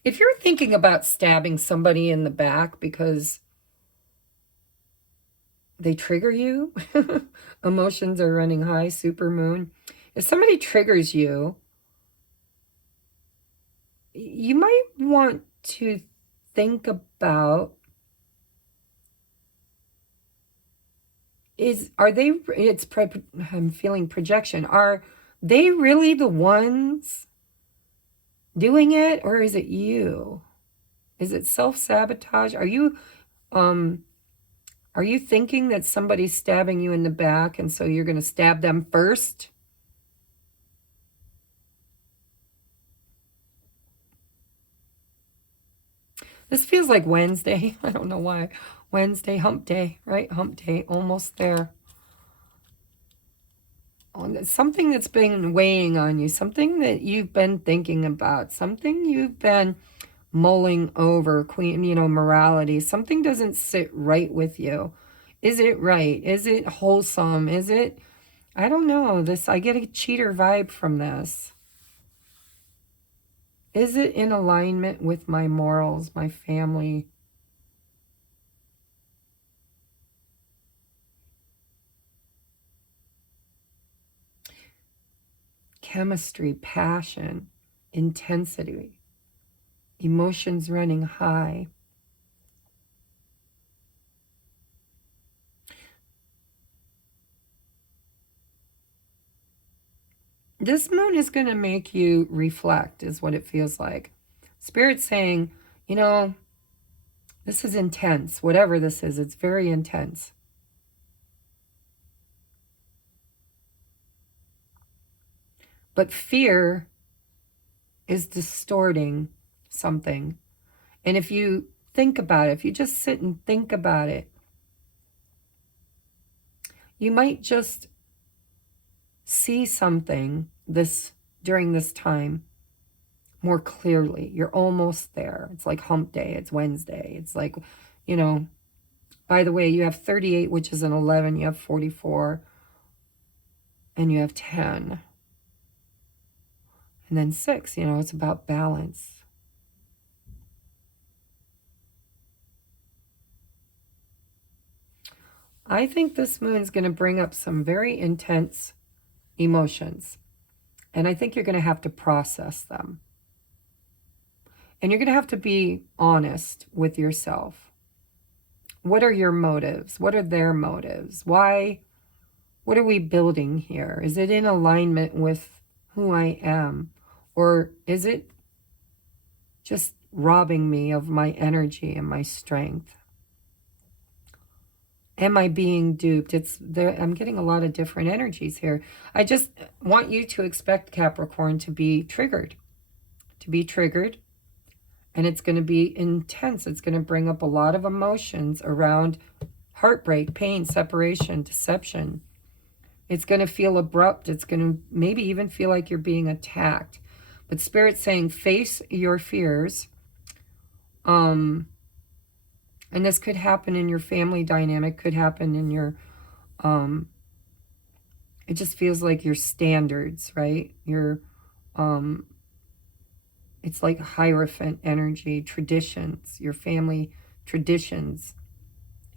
If you're thinking about stabbing somebody in the back because they trigger you, emotions are running high, super moon. If somebody triggers you, you might want to think about, I'm feeling projection. Are they really the ones doing it, or is it you? Is it self-sabotage? Are you thinking that somebody's stabbing you in the back and so you're going to stab them first? This feels like Wednesday. I don't know why. Wednesday, hump day, right? Hump day, almost there. Something that's been weighing on you, something that you've been thinking about, something you've been mulling over, morality. Something doesn't sit right with you. Is it right? Is it wholesome? Is it, I don't know, I get a cheater vibe from this. Is it in alignment with my morals, my family? Chemistry, passion, intensity, emotions running high. This moon is going to make you reflect, is what it feels like. Spirit's saying, this is intense. Whatever this is, it's very intense. But fear is distorting something. And if you think about it, if you just sit and think about it, you might just see something during this time more clearly. You're almost there. It's like hump day. It's Wednesday. It's like, by the way, you have 38, which is an 11. You have 44. And you have 10. And then 6, it's about balance. I think this moon's going to bring up some very intense emotions. And I think you're going to have to process them. And you're going to have to be honest with yourself. What are your motives? What are their motives? Why? What are we building here? Is it in alignment with who I am? Or is it just robbing me of my energy and my strength? Am I being duped? I'm getting a lot of different energies here. I just want you to expect Capricorn to be triggered. And it's going to be intense. It's going to bring up a lot of emotions around heartbreak, pain, separation, deception. It's going to feel abrupt. It's going to maybe even feel like you're being attacked. But Spirit's saying face your fears. And this could happen in your family dynamic, could happen in your, it just feels like your standards, right? Your, it's like Hierophant energy, traditions, your family traditions.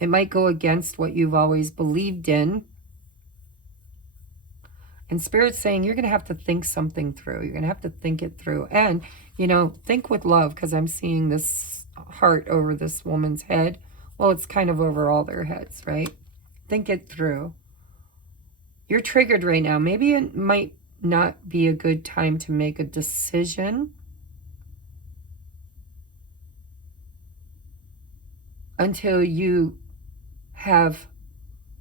It might go against what you've always believed in. And Spirit's saying you're going to have to think something through. You're going to have to think it through. And, think with love, because I'm seeing this heart over this woman's head. Well, it's kind of over all their heads, right? Think it through. You're triggered right now. Maybe it might not be a good time to make a decision until you have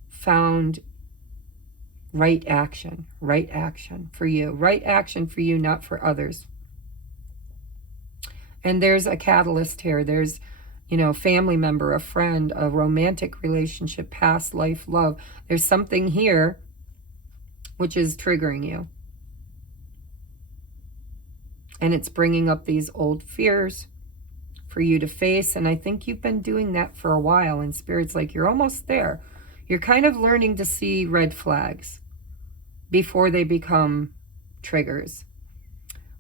found right action for you. Right action for you, not for others. And there's a catalyst here. There's, family member, a friend, a romantic relationship, past life, love. There's something here which is triggering you. And it's bringing up these old fears for you to face. And I think you've been doing that for a while. And Spirit's like, you're almost there. You're kind of learning to see red flags before they become triggers.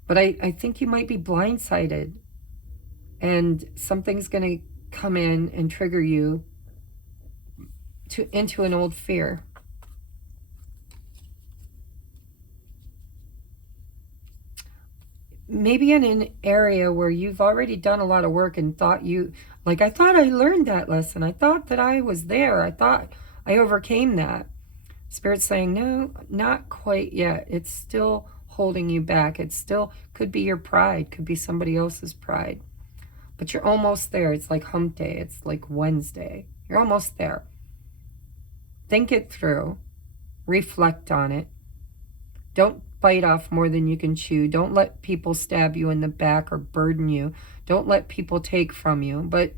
But I think you might be blindsided and something's going to come in and trigger you into an old fear. Maybe in an area where you've already done a lot of work and thought you, like, I thought I learned that lesson. I thought that I was there. I thought I overcame that. Spirit's saying, no, not quite yet. It's still holding you back. It still could be your pride, could be somebody else's pride. But you're almost there. It's like hump day. It's like Wednesday. You're almost there. Think it through. Reflect on it. Don't bite off more than you can chew. Don't let people stab you in the back or burden you. Don't let people take from you. But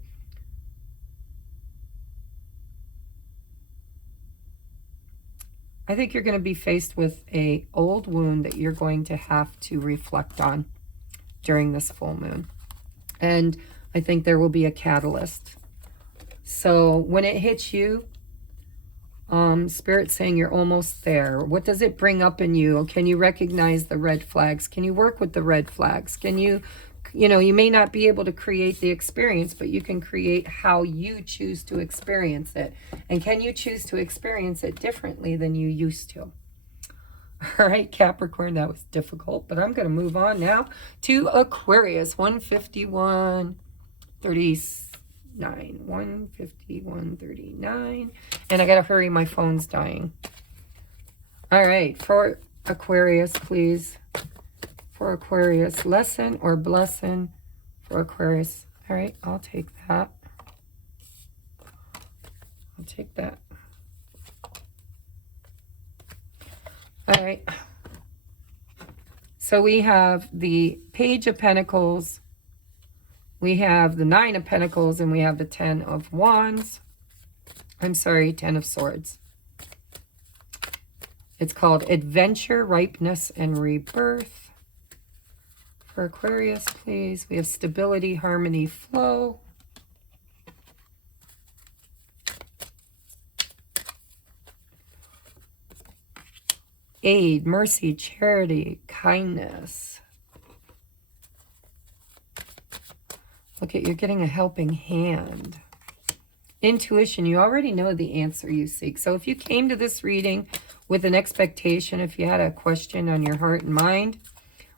I think you're going to be faced with an old wound that you're going to have to reflect on during this full moon. And I think there will be a catalyst. So when it hits you, Spirit's saying you're almost there. What does it bring up in you? Can you recognize the red flags? Can you work with the red flags? Can you may not be able to create the experience, but you can create how you choose to experience it. And can you choose to experience it differently than you used to? All right, Capricorn, that was difficult, but I'm going to move on now to Aquarius, 151:39. 151:39. And I got to hurry, my phone's dying. All right, for Aquarius, please. For Aquarius, lesson or blessing for Aquarius. All right, I'll take that. I'll take that. All right. So we have the Page of Pentacles. We have the Nine of Pentacles, and we have the Ten of Wands. I'm sorry, Ten of Swords. It's called Adventure, Ripeness, and Rebirth. For Aquarius, please. We have stability, harmony, flow. Aid, mercy, charity, kindness. Look at, you're getting a helping hand. Intuition, you already know the answer you seek. So if you came to this reading with an expectation, if you had a question on your heart and mind,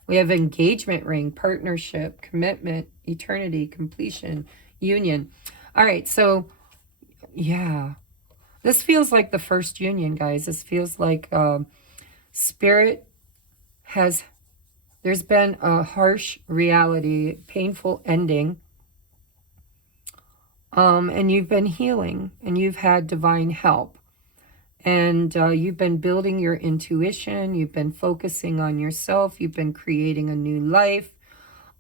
we have engagement ring, partnership, commitment, eternity, completion, union. All right, so yeah, this feels like the first union, guys. This feels like Spirit has, there's been a harsh reality, painful ending. And you've been healing, and you've had divine help. And you've been building your intuition. You've been focusing on yourself. You've been creating a new life.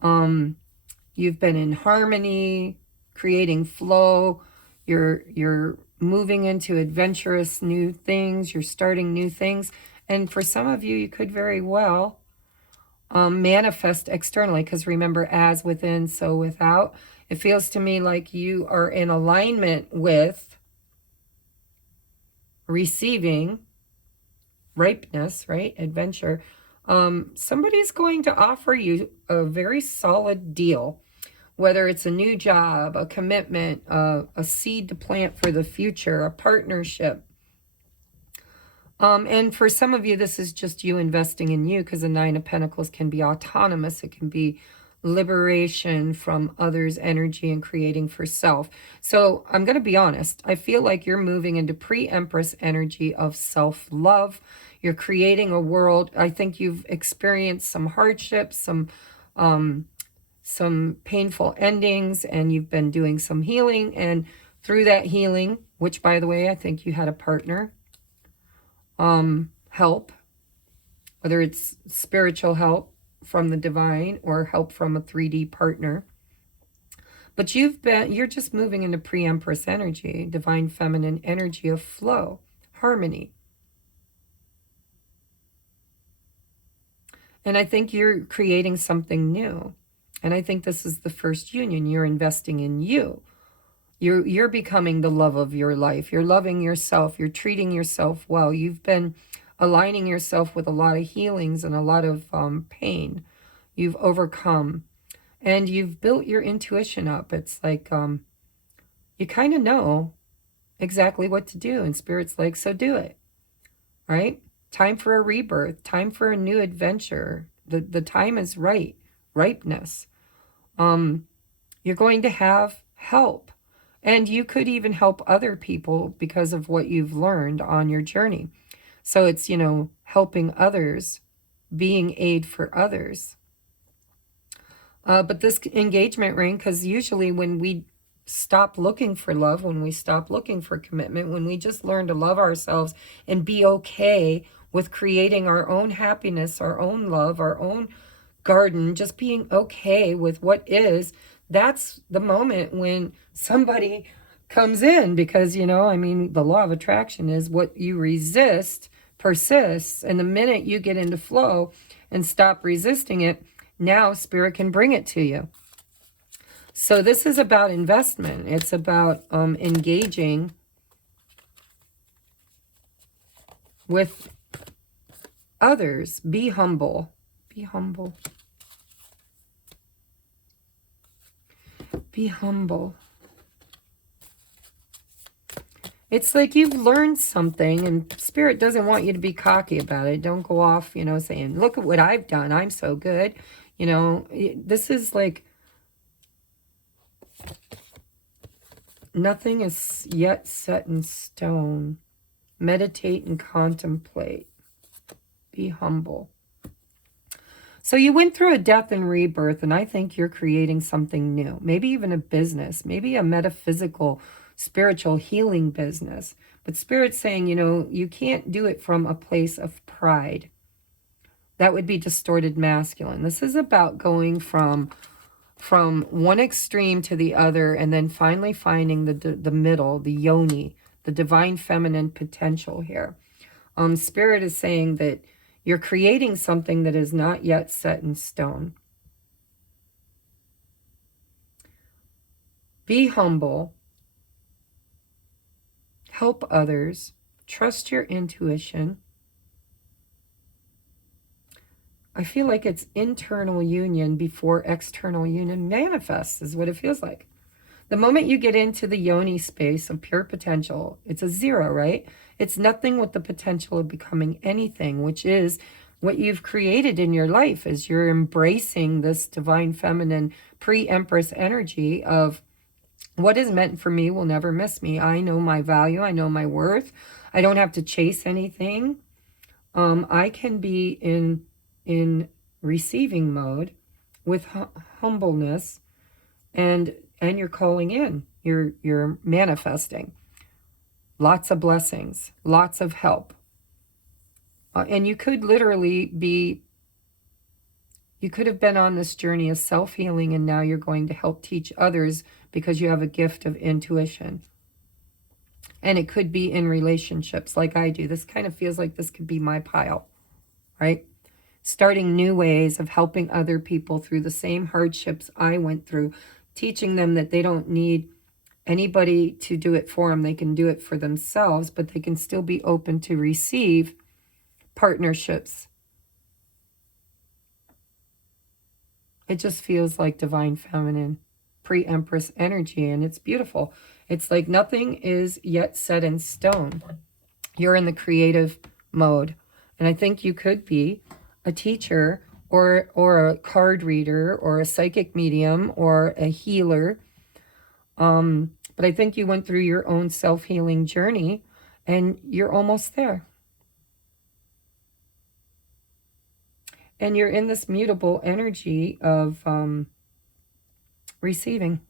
You've been in harmony, creating flow. You're moving into adventurous new things. You're starting new things. And for some of you, you could very well manifest externally. Because remember, as within, so without. It feels to me like you are in alignment with receiving ripeness, right? Adventure. Somebody's going to offer you a very solid deal, whether it's a new job, a commitment, a seed to plant for the future, a partnership. And for some of you, this is just you investing in you, because the Nine of Pentacles can be autonomous. It can be liberation from others' energy and creating for self. So I'm going to be honest. I feel like you're moving into pre-Empress energy of self-love. You're creating a world. I think you've experienced some hardships, some painful endings, and you've been doing some healing. And through that healing, which, by the way, I think you had a partner, help, whether it's spiritual help from the divine or help from a 3D partner. But you're just moving into pre-Empress energy, divine feminine energy of flow, harmony. And I think you're creating something new. And I think this is the first union. You're investing in you. You're becoming the love of your life. You're loving yourself. You're treating yourself well. You've been aligning yourself with a lot of healings and a lot of pain. You've overcome. and you've built your intuition up. It's like you kind of know exactly what to do, and Spirit's like, so do it, right? Time for a rebirth, time for a new adventure. The time is right, ripeness. You're going to have help, and you could even help other people because of what you've learned on your journey. So it's, you know, helping others, being aid for others. But this engagement ring, because usually when we stop looking for love, when we stop looking for commitment, when we just learn to love ourselves and be okay with creating our own happiness, our own love, our own garden, just being okay with what is, that's the moment when somebody comes in. Because, you know, I mean, the law of attraction is what you resist persists. And the minute you get into flow and stop resisting it, now Spirit can bring it to you. So this is about investment. It's about engaging with others. Be humble. Be humble. Be humble. It's like you've learned something, and Spirit doesn't want you to be cocky about it. Don't go off, you know, saying, look at what I've done. I'm so good. You know, this is like, nothing is yet set in stone. Meditate and contemplate. Be humble. So you went through a death and rebirth, and I think you're creating something new. Maybe even a business, maybe a metaphysical, spiritual healing business. But Spirit's saying, you know, you can't do it from a place of pride. That would be distorted masculine. This is about going from one extreme to the other, and then finally finding the middle, the yoni, the divine feminine potential here. Spirit is saying that you're creating something that is not yet set in stone. Be humble. Help others. Trust your intuition. I feel like it's internal union before external union manifests, is what it feels like. The moment you get into the yoni space of pure potential, it's a zero, right? It's nothing with the potential of becoming anything, which is what you've created in your life, as you're embracing this divine feminine pre-empress energy of what is meant for me will never miss me. I know my value. I know my worth. I don't have to chase anything. I can be in receiving mode with humbleness, and you're calling in. You're manifesting lots of blessings, lots of help. And you could literally be, you could have been on this journey of self-healing, and now you're going to help teach others because you have a gift of intuition. And it could be in relationships like I do. This kind of feels like this could be my pile, right? Starting new ways of helping other people through the same hardships I went through, teaching them that they don't need anybody to do it for them. They can do it for themselves, but they can still be open to receive partnerships. It just feels like divine feminine pre-empress energy, and it's beautiful. It's like nothing is yet set in stone. You're in the creative mode, and I think you could be a teacher or a card reader or a psychic medium or a healer. But I think you went through your own self-healing journey, and you're almost there. And you're in this mutable energy of receiving.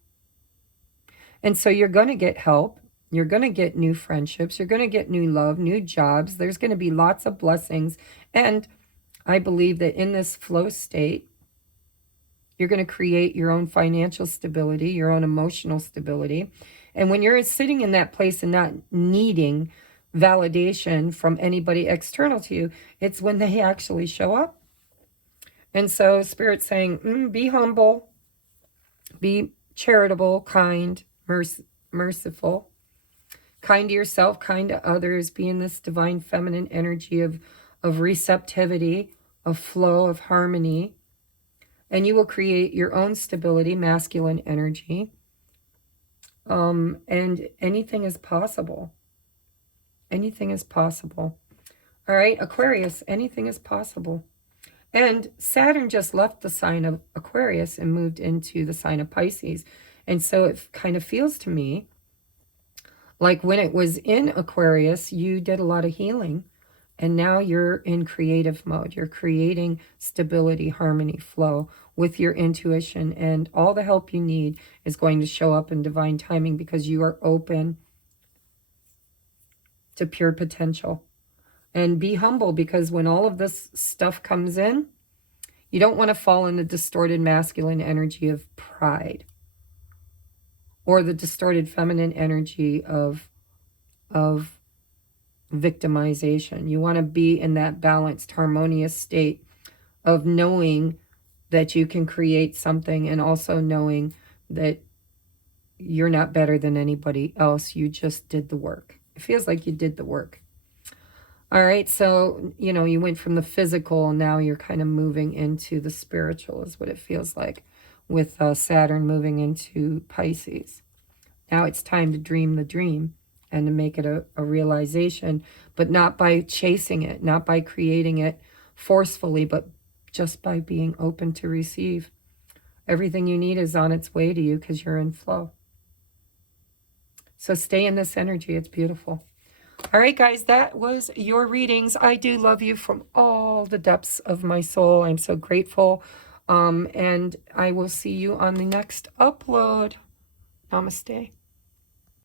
And so you're going to get help. You're going to get new friendships. You're going to get new love, new jobs. There's going to be lots of blessings. And I believe that in this flow state, you're going to create your own financial stability, your own emotional stability. And when you're sitting in that place and not needing validation from anybody external to you, it's when they actually show up. And so Spirit's saying, be humble, be charitable, kind, merciful, kind to yourself, kind to others, be in this divine feminine energy of receptivity, of flow, of harmony. And you will create your own stability, masculine energy. And anything is possible. Anything is possible. All right, Aquarius, anything is possible. And Saturn just left the sign of Aquarius and moved into the sign of Pisces. And so it kind of feels to me like when it was in Aquarius, you did a lot of healing. And now you're in creative mode. You're creating stability, harmony, flow with your intuition. And all the help you need is going to show up in divine timing because you are open to pure potential. And be humble, because when all of this stuff comes in, you don't want to fall in the distorted masculine energy of pride or the distorted feminine energy of victimization. You want to be in that balanced, harmonious state of knowing that you can create something and also knowing that you're not better than anybody else. You just did the work. It feels like you did the work. All right, so, you know, you went from the physical, now you're kind of moving into the spiritual is what it feels like with Saturn moving into Pisces. Now it's time to dream the dream and to make it a realization, but not by chasing it, not by creating it forcefully, but just by being open to receive. Everything you need is on its way to you because you're in flow. So stay in this energy. It's beautiful. All right, guys, that was your readings. I do love you from all the depths of my soul. I'm so grateful. And I will see you on the next upload. Namaste.